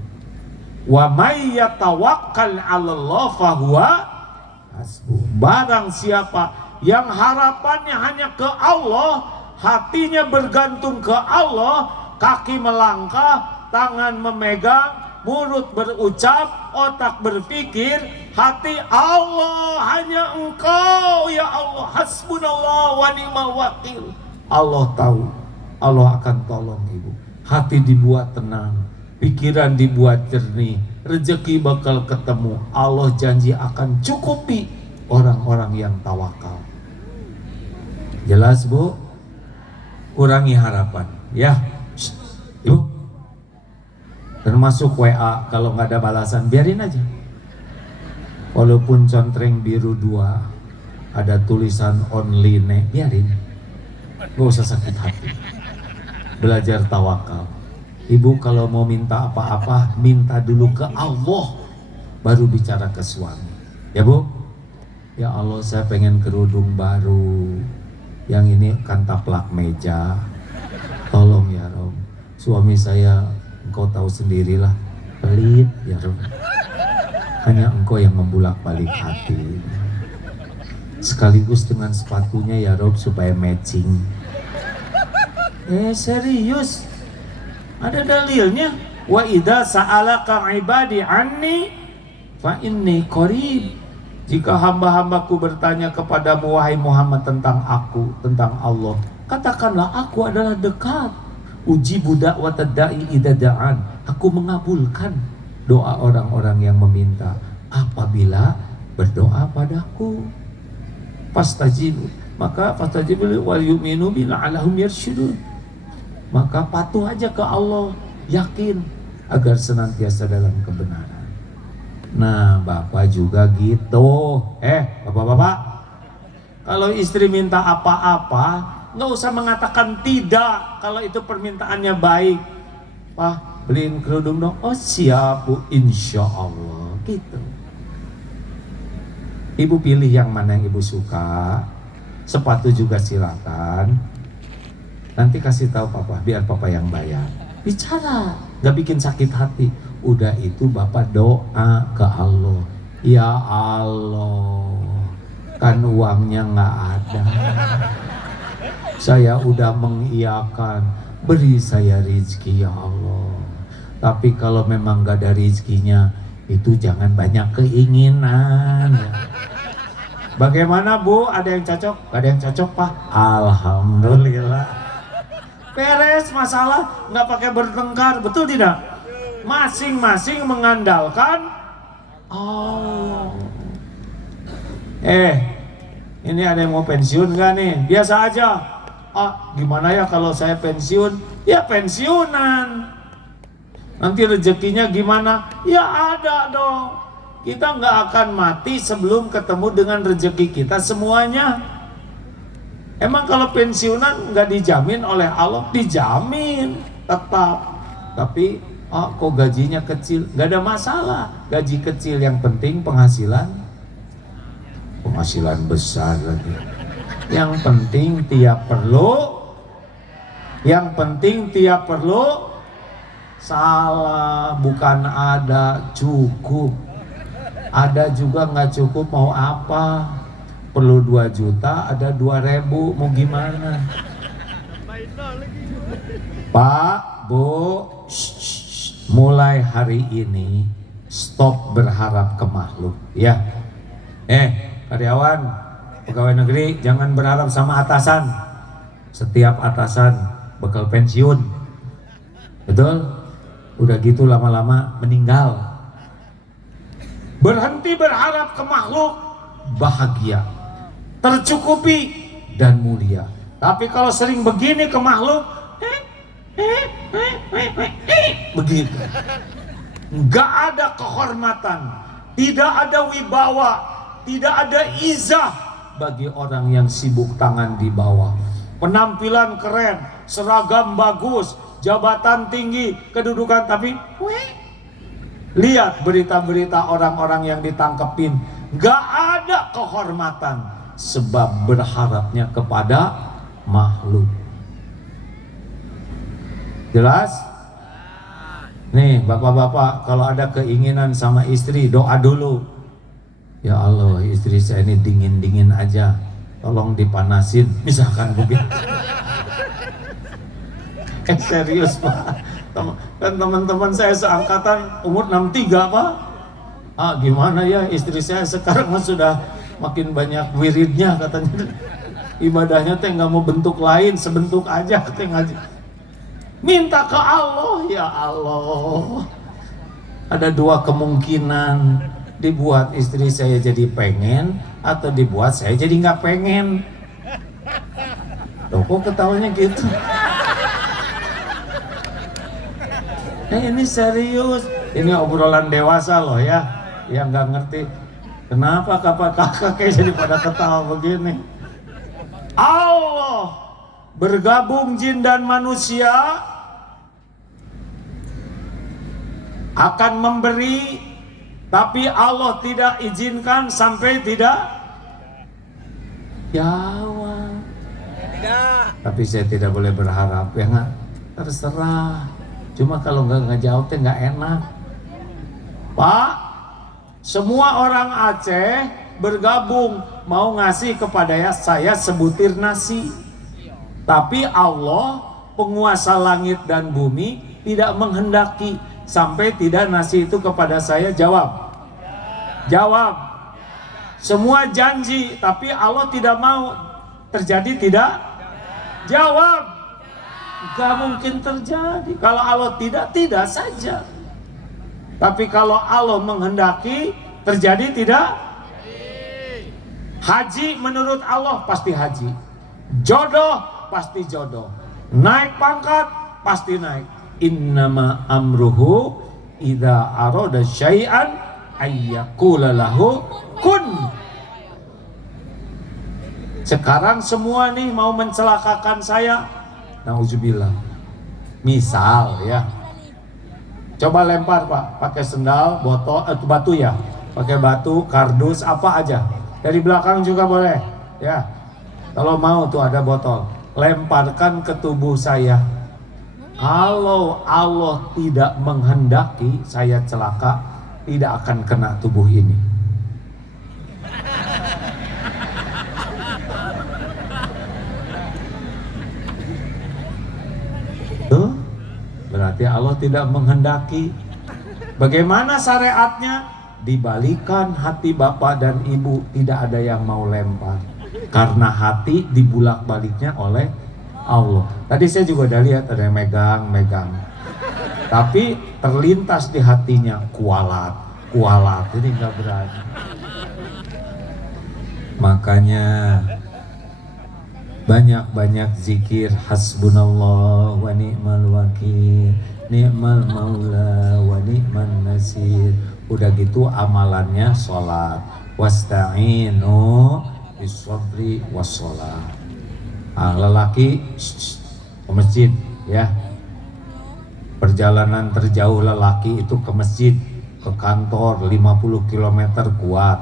Wa may yatawakkal 'alallah fahuwa hasbuh. Barang siapa yang harapannya hanya ke Allah, hatinya bergantung ke Allah, kaki melangkah, tangan memegang, mulut berucap, otak berpikir, hati Allah, hanya Engkau ya Allah, hasbunallah wa ni'mal wakil. Allah tahu, Allah akan tolong ibu. Hati dibuat tenang, pikiran dibuat jernih, rezeki bakal ketemu. Allah janji akan cukupi orang-orang yang tawakal. Jelas, Bu? Kurangi harapan ya. Ibu, termasuk WA, kalau nggak ada balasan biarin aja. Walaupun contreng biru 2 ada tulisan online, biarin, nggak usah sakit hati. Belajar tawakal. Ibu kalau mau minta apa-apa, minta dulu ke Allah, baru bicara ke suami. Ya, Bu? Ya Allah, saya pengen kerudung baru, yang ini kan taplak meja, tolong ya Rob. Suami saya, Engkau tahu sendirilah, pelit ya Rob. Hanya Engkau yang membulak-balik hati. Sekaligus dengan sepatunya ya Rob, supaya matching. Serius, ada dalilnya. Wa idza sa'alaka ibadi anni fa inni qarib. Jika hamba-hambaku bertanya kepadamu wahai Muhammad tentang aku, tentang Allah, katakanlah aku adalah dekat. Ujibu da'watad da'i idza da'an. Aku mengabulkan doa orang-orang yang meminta apabila berdoa padaku. Fastajibu, maka fastajibu wal yu'minu bi la'allahum yarshudun. Maka patuh aja ke Allah, yakin agar senantiasa dalam kebenaran. Nah, Bapak juga gitu. Bapak-bapak, kalau istri minta apa-apa, nggak usah mengatakan tidak kalau itu permintaannya baik. Pak, beliin kerudung dong. Oh siap Bu, insya Allah. Gitu. Ibu pilih yang mana yang ibu suka. Sepatu juga silakan. Nanti kasih tahu papa, biar papa yang bayar. Bicara, gak bikin sakit hati. Udah itu bapak doa ke Allah. Ya Allah, kan uangnya gak ada. Saya udah mengiyakan, beri saya rezeki ya Allah. Tapi kalau memang gak ada rezekinya, itu jangan banyak keinginan. Bagaimana Bu? Ada yang cocok? Gak ada yang cocok Pak? Alhamdulillah. Beres masalah, nggak pakai bertengkar, betul tidak? Masing-masing mengandalkan Allah. Ini ada yang mau pensiun nggak nih? Biasa aja. Gimana ya kalau saya pensiun? Ya pensiunan. Nanti rezekinya gimana? Ya ada dong. Kita nggak akan mati sebelum ketemu dengan rezeki kita semuanya. Emang kalau pensiunan nggak dijamin oleh Allah? Dijamin tetap. Tapi kok gajinya kecil? Nggak ada masalah. Gaji kecil, yang penting penghasilan besar lagi. Yang penting tiap perlu. Salah, bukan ada, cukup. Ada juga nggak cukup, mau apa? Perlu 2 juta, ada 2.000, mau gimana? Pak, Bu, mulai hari ini stop berharap ke makhluk, ya. Karyawan, pegawai negeri, jangan berharap sama atasan. Setiap atasan bakal pensiun, betul? Udah gitu lama-lama meninggal. Berhenti berharap ke makhluk, bahagia, tercukupi dan mulia. Tapi kalau sering begini ke makhluk, begitu, nggak ada kehormatan, tidak ada wibawa, tidak ada izah bagi orang yang sibuk tangan di bawah. Penampilan keren, seragam bagus, jabatan tinggi, kedudukan, tapi lihat berita-berita orang-orang yang ditangkepin, gak ada kehormatan sebab berharapnya kepada makhluk. Jelas? Nih bapak-bapak, kalau ada keinginan sama istri, doa dulu. Ya Allah, istri saya ini dingin-dingin aja, tolong dipanasin, misalkan begitu. Serius Pak, kan teman-teman saya seangkatan umur 63 Pak. Gimana ya, istri saya sekarang sudah makin banyak wiridnya katanya. Ibadahnya teh nggak mau bentuk lain, sebentuk aja teh ngaji. Minta ke Allah, ya Allah. Ada 2 kemungkinan, dibuat istri saya jadi pengen atau dibuat saya jadi nggak pengen. Loh, kok ketawanya gitu? Ini serius, ini obrolan dewasa loh ya, yang nggak ngerti. Kenapa kakak kayak jadi pada ketawa begini? Allah bergabung jin dan manusia akan memberi, tapi Allah tidak izinkan sampai tidak jawab. Tapi saya tidak boleh berharap, ya nggak? Terserah. Cuma kalau nggak ngejawab teh nggak enak. Pak, semua orang Aceh bergabung mau ngasih kepada saya sebutir nasi. Tapi Allah, penguasa langit dan bumi, tidak menghendaki sampai tidak nasi itu kepada saya. Jawab. Jawab. Semua janji, tapi Allah tidak mau. Terjadi tidak? Jawab. Gak mungkin terjadi. Kalau Allah tidak saja. Tapi kalau Allah menghendaki, terjadi tidak? Haji menurut Allah pasti haji. Jodoh pasti jodoh. Naik pangkat pasti naik. Innama amruhu idza arada syai'an ayyaqula lahu kun. Sekarang semua nih mau mencelakakan saya. Nauzubillah. Misal ya. Coba lempar Pak, pakai sendal, botol, batu ya. Pakai batu, kardus, apa aja. Dari belakang juga boleh. Ya. Kalau mau tuh ada botol. Lemparkan ke tubuh saya. Kalau Allah tidak menghendaki saya celaka, tidak akan kena tubuh ini. Tuh, berarti Allah tidak menghendaki. Bagaimana syariatnya? Dibalikan hati bapak dan ibu, tidak ada yang mau lempar. Karena hati dibulak-baliknya oleh Allah. Tadi saya juga udah lihat ada yang megang. Tapi terlintas di hatinya kualat, jadi nggak berani. Makanya banyak zikir hasbunallah wa ni'mal wakil, ni'mal maula wa ni'man nasir. Udah gitu amalannya sholat, wasta'inu bis-sabri was-sholat. Lelaki ke masjid ya. Perjalanan terjauh lelaki itu ke masjid, ke kantor 50 km kuat,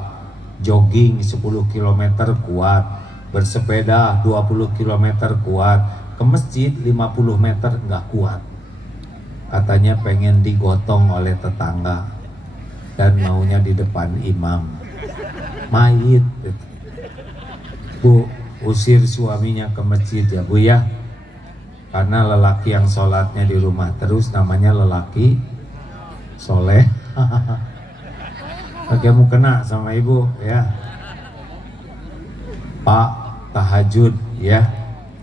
jogging 10 km kuat, bersepeda 20 km kuat, ke masjid 50 meter nggak kuat. Katanya pengen digotong oleh tetangga dan maunya di depan imam. Mayit gitu. Bu, usir suaminya ke masjid ya Bu ya. Karena lelaki yang sholatnya di rumah terus namanya lelaki soleh. Oke, mau kena sama ibu ya. Pak, tahajud ya.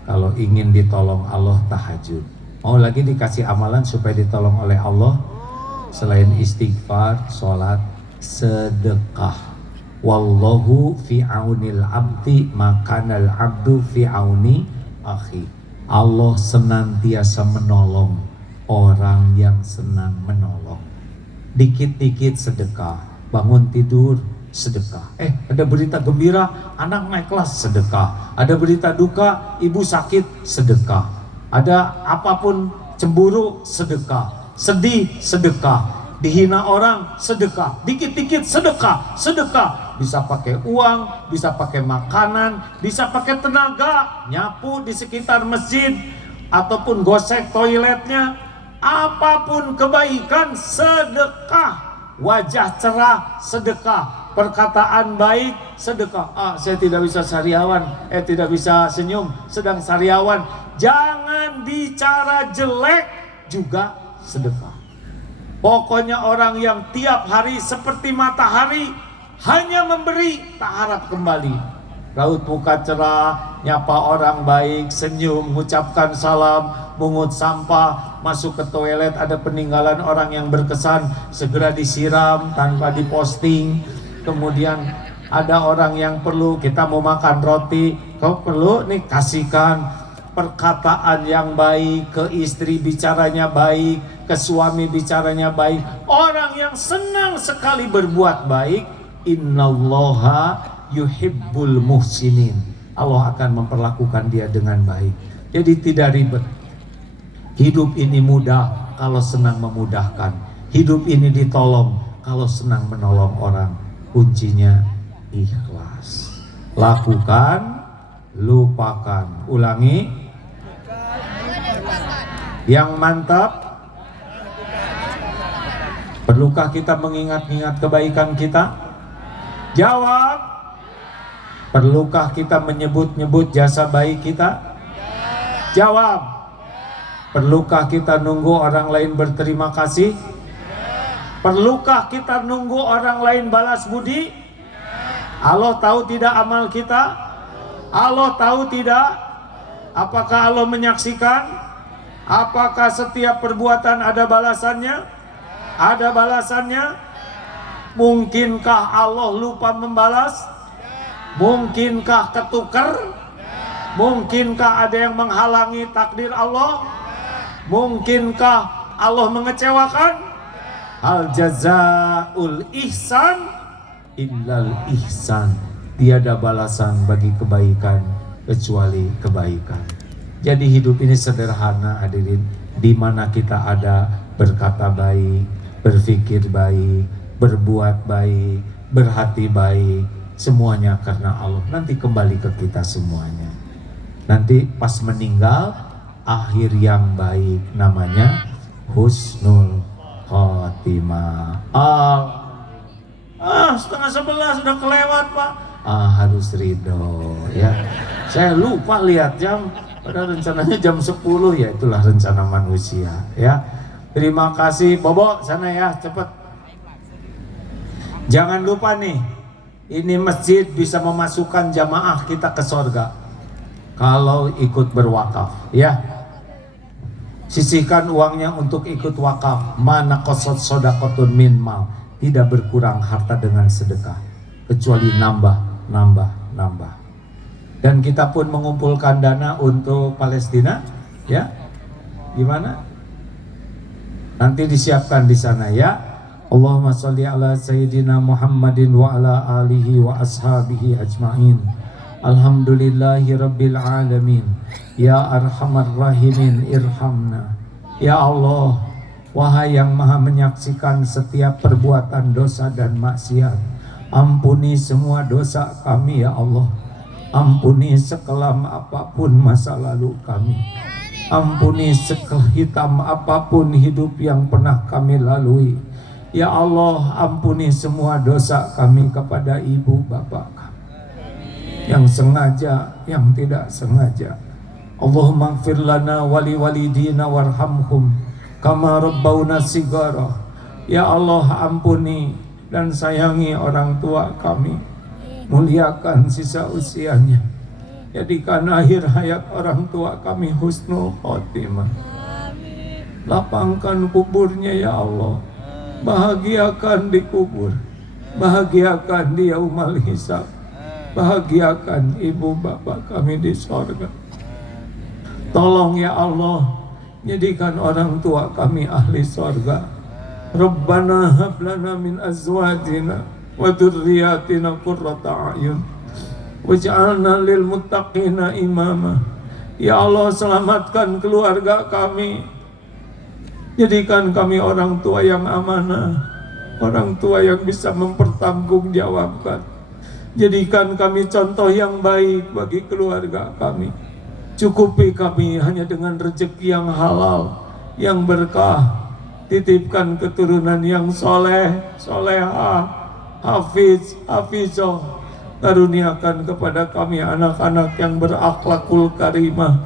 Kalau ingin ditolong Allah tahajud. Mau lagi dikasih amalan supaya ditolong oleh Allah. Selain istighfar, sholat, sedekah. Wallahu fi aunil abdi makanal abdu fi auni akhi. Allah senantiasa menolong orang yang senang menolong. Dikit-dikit sedekah, bangun tidur sedekah. Ada berita gembira, anak naik kelas sedekah. Ada berita duka, ibu sakit sedekah. Ada apapun cemburu sedekah, sedih sedekah, dihina orang sedekah, dikit-dikit sedekah. Bisa pakai uang, bisa pakai makanan, bisa pakai tenaga, nyapu di sekitar masjid, ataupun gosek toiletnya. Apapun kebaikan sedekah. Wajah cerah sedekah, perkataan baik sedekah. Saya tidak bisa sariawan, tidak bisa senyum, sedang sariawan. Jangan bicara jelek juga sedekah. Pokoknya orang yang tiap hari seperti matahari, hanya memberi, tak harap kembali. Raut muka cerah, nyapa orang baik, senyum, mengucapkan salam, mungut sampah, masuk ke toilet ada peninggalan orang yang berkesan, segera disiram tanpa diposting. Kemudian ada orang yang perlu, kita mau makan roti, kau perlu nih kasihkan. Perkataan yang baik, ke istri bicaranya baik, ke suami bicaranya baik. Orang yang senang sekali berbuat baik, innallaha yuhibbul muhsinin. Allah akan memperlakukan dia dengan baik. Jadi tidak ribet. Hidup ini mudah kalau senang memudahkan. Hidup ini ditolong kalau senang menolong orang. Kuncinya ikhlas. Lakukan, lupakan. Ulangi. Yang mantap. Perlukah kita mengingat-ingat kebaikan kita? Jawab. Perlukah kita menyebut-nyebut jasa baik kita? Jawab. Perlukah kita nunggu orang lain berterima kasih? Perlukah kita nunggu orang lain balas budi? Allah tahu tidak amal kita? Allah tahu tidak? Apakah Allah menyaksikan? Apakah setiap perbuatan ada balasannya? Ada balasannya? Mungkinkah Allah lupa membalas? Mungkinkah ketukar? Mungkinkah ada yang menghalangi takdir Allah? Mungkinkah Allah mengecewakan? Hal jazaul ihsan illal ihsan. Tiada balasan bagi kebaikan kecuali kebaikan. Jadi hidup ini sederhana hadirin, di mana kita ada berkata baik, berpikir baik, berbuat baik, berhati baik, semuanya karena Allah. Nanti kembali ke kita semuanya. Nanti pas meninggal, akhir yang baik namanya husnul khotimah. Setengah 11 sudah kelewat Pak. Harus ridho ya. Saya lupa lihat jam, padahal rencananya jam 10 ya, itulah rencana manusia ya. Terima kasih Bobo, sana ya cepet. Jangan lupa nih, ini masjid bisa memasukkan jamaah kita ke sorga kalau ikut berwakaf ya. Sisihkan uangnya untuk ikut wakaf. Mana qasad shadaqatun min mal, tidak berkurang harta dengan sedekah kecuali nambah. Dan kita pun mengumpulkan dana untuk Palestina ya. Gimana? Nanti disiapkan di sana ya. Allahumma sholli ala sayyidina Muhammadin wa ala alihi wa ashabihi ajma'in. Alhamdulillahi rabbil alamin. Ya arhamar rahimin irhamna. Ya Allah, wahai yang maha menyaksikan setiap perbuatan dosa dan maksiat, ampuni semua dosa kami ya Allah. Ampuni sekelam apapun masa lalu kami. Ampuni sehitam apapun hidup yang pernah kami lalui. Ya Allah, ampuni semua dosa kami kepada ibu bapak kami, yang sengaja, yang tidak sengaja. Allahumma ighfir lana wali walidina warhamhum kama rabbawna sigara. Ya Allah, ampuni dan sayangi orang tua kami, muliakan sisa usianya, jadikan akhir hayat orang tua kami husnul khotimah. Lapangkan kuburnya ya Allah, bahagiakan di kubur, bahagiakan di yaumal hisab, bahagiakan ibu bapak kami di sorga. Tolong ya Allah, jadikan orang tua kami ahli sorga. Rabbana hab lana min azwajina wa dzurriyyatina qurrata a'yun waj'alna lil muttaqina imama. Ya Allah, selamatkan keluarga kami, jadikan kami orang tua yang amanah, orang tua yang bisa mempertanggungjawabkan. Jadikan kami contoh yang baik bagi keluarga kami. Cukupi kami hanya dengan rezeki yang halal, yang berkah. Titipkan keturunan yang soleh, solehah, hafiz, hafizah. Karuniakan kepada kami anak-anak yang berakhlakul karimah,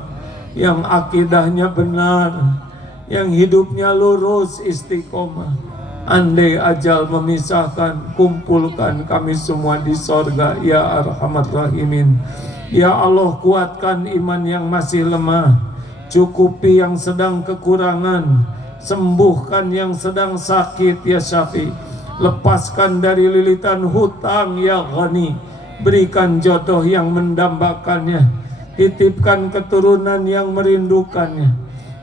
yang akidahnya benar, yang hidupnya lurus istiqomah. Andai ajal memisahkan, kumpulkan kami semua di sorga ya arhamar rahimin. Ya Allah, kuatkan iman yang masih lemah, cukupi yang sedang kekurangan, sembuhkan yang sedang sakit ya Syafi, lepaskan dari lilitan hutang ya Ghani, berikan jodoh yang mendambakannya, titipkan keturunan yang merindukannya,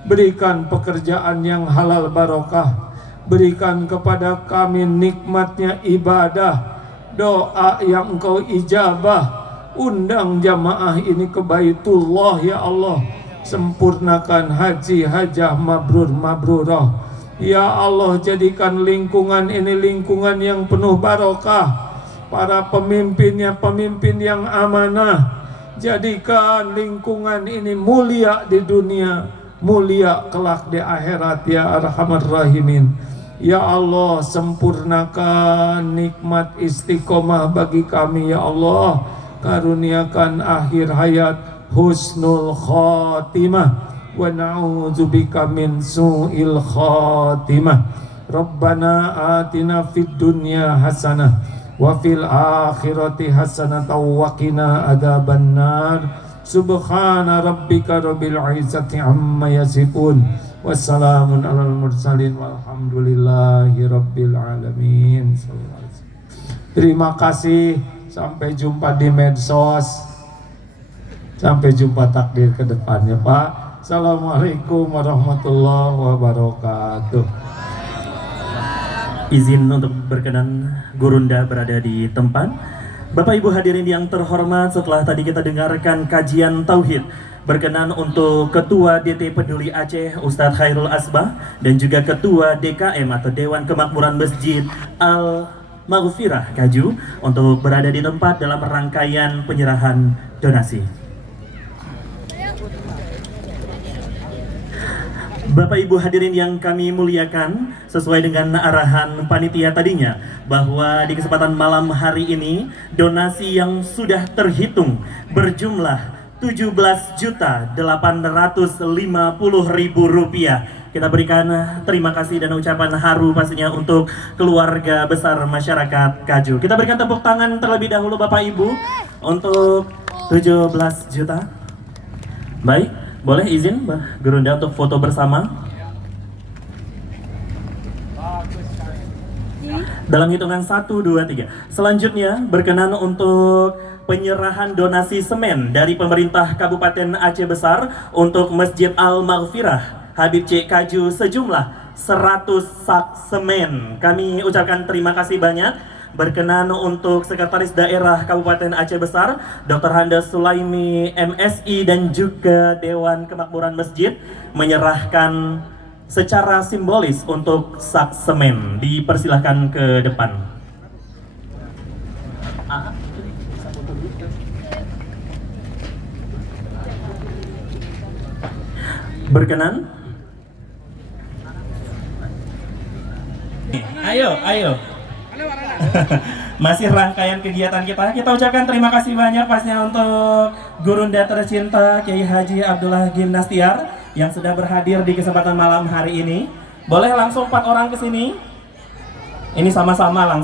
berikan pekerjaan yang halal barokah, berikan kepada kami nikmatnya ibadah, doa yang Engkau ijabah. Undang jamaah ini ke Baitullah ya Allah. Sempurnakan haji hajah mabrur mabrurah. Ya Allah, jadikan lingkungan ini lingkungan yang penuh barokah. Para pemimpinnya pemimpin yang amanah. Jadikan lingkungan ini mulia di dunia, mulia kelak di akhirat ya arhamar rahimin. Ya Allah, sempurnakan nikmat istiqomah bagi kami ya Allah. Karuniakan akhir hayat husnul khotimah, wa na'udzubika min su'il khotimah. Rabbana atina fid dunya hasanah wa fil akhirati hasanah wa qina adzabannar. Subhana rabbika rabbil izzati amma yasifun, wassalamun alal mursalin walhamdulillahi rabbil alamin. Terima kasih. Sampai jumpa di medsos. Sampai jumpa takdir ke depannya Pak. Assalamualaikum warahmatullahi wabarakatuh. Izin untuk berkenan Gurunda berada di tempat. Bapak Ibu hadirin yang terhormat, setelah tadi kita dengarkan kajian Tauhid, berkenan untuk Ketua DT Peduli Aceh Ustadz Khairul Asbah dan juga Ketua DKM atau Dewan Kemakmuran Masjid Al Maghfirah Kaju untuk berada di tempat dalam rangkaian penyerahan donasi. Bapak Ibu hadirin yang kami muliakan, sesuai dengan arahan panitia tadinya bahwa di kesempatan malam hari ini donasi yang sudah terhitung berjumlah Rp17.850.000. Kita berikan terima kasih dan ucapan haru pastinya untuk keluarga besar masyarakat Kaju. Kita berikan tepuk tangan terlebih dahulu Bapak Ibu untuk 17 juta. Baik, boleh izin Mbak Gurunda untuk foto bersama. Dalam hitungan 1, 2, 3. Selanjutnya berkenan untuk penyerahan donasi semen dari pemerintah Kabupaten Aceh Besar untuk Masjid Al-Maghfirah Habib C. Kaju sejumlah 100 sak semen. Kami ucapkan terima kasih banyak. Berkenan untuk Sekretaris Daerah Kabupaten Aceh Besar Dr. Handa Sulaimi MSI dan juga Dewan Kemakmuran Masjid menyerahkan secara simbolis untuk sak semen. Dipersilahkan ke depan. Berkenan. Ayo. Masih rangkaian kegiatan kita. Kita ucapkan terima kasih banyak pastinya untuk Gurunda tercinta Kiai Haji Abdullah Gimnastiar yang sudah berhadir di kesempatan malam hari ini. Boleh langsung 4 orang ke sini. Ini sama-sama langsung.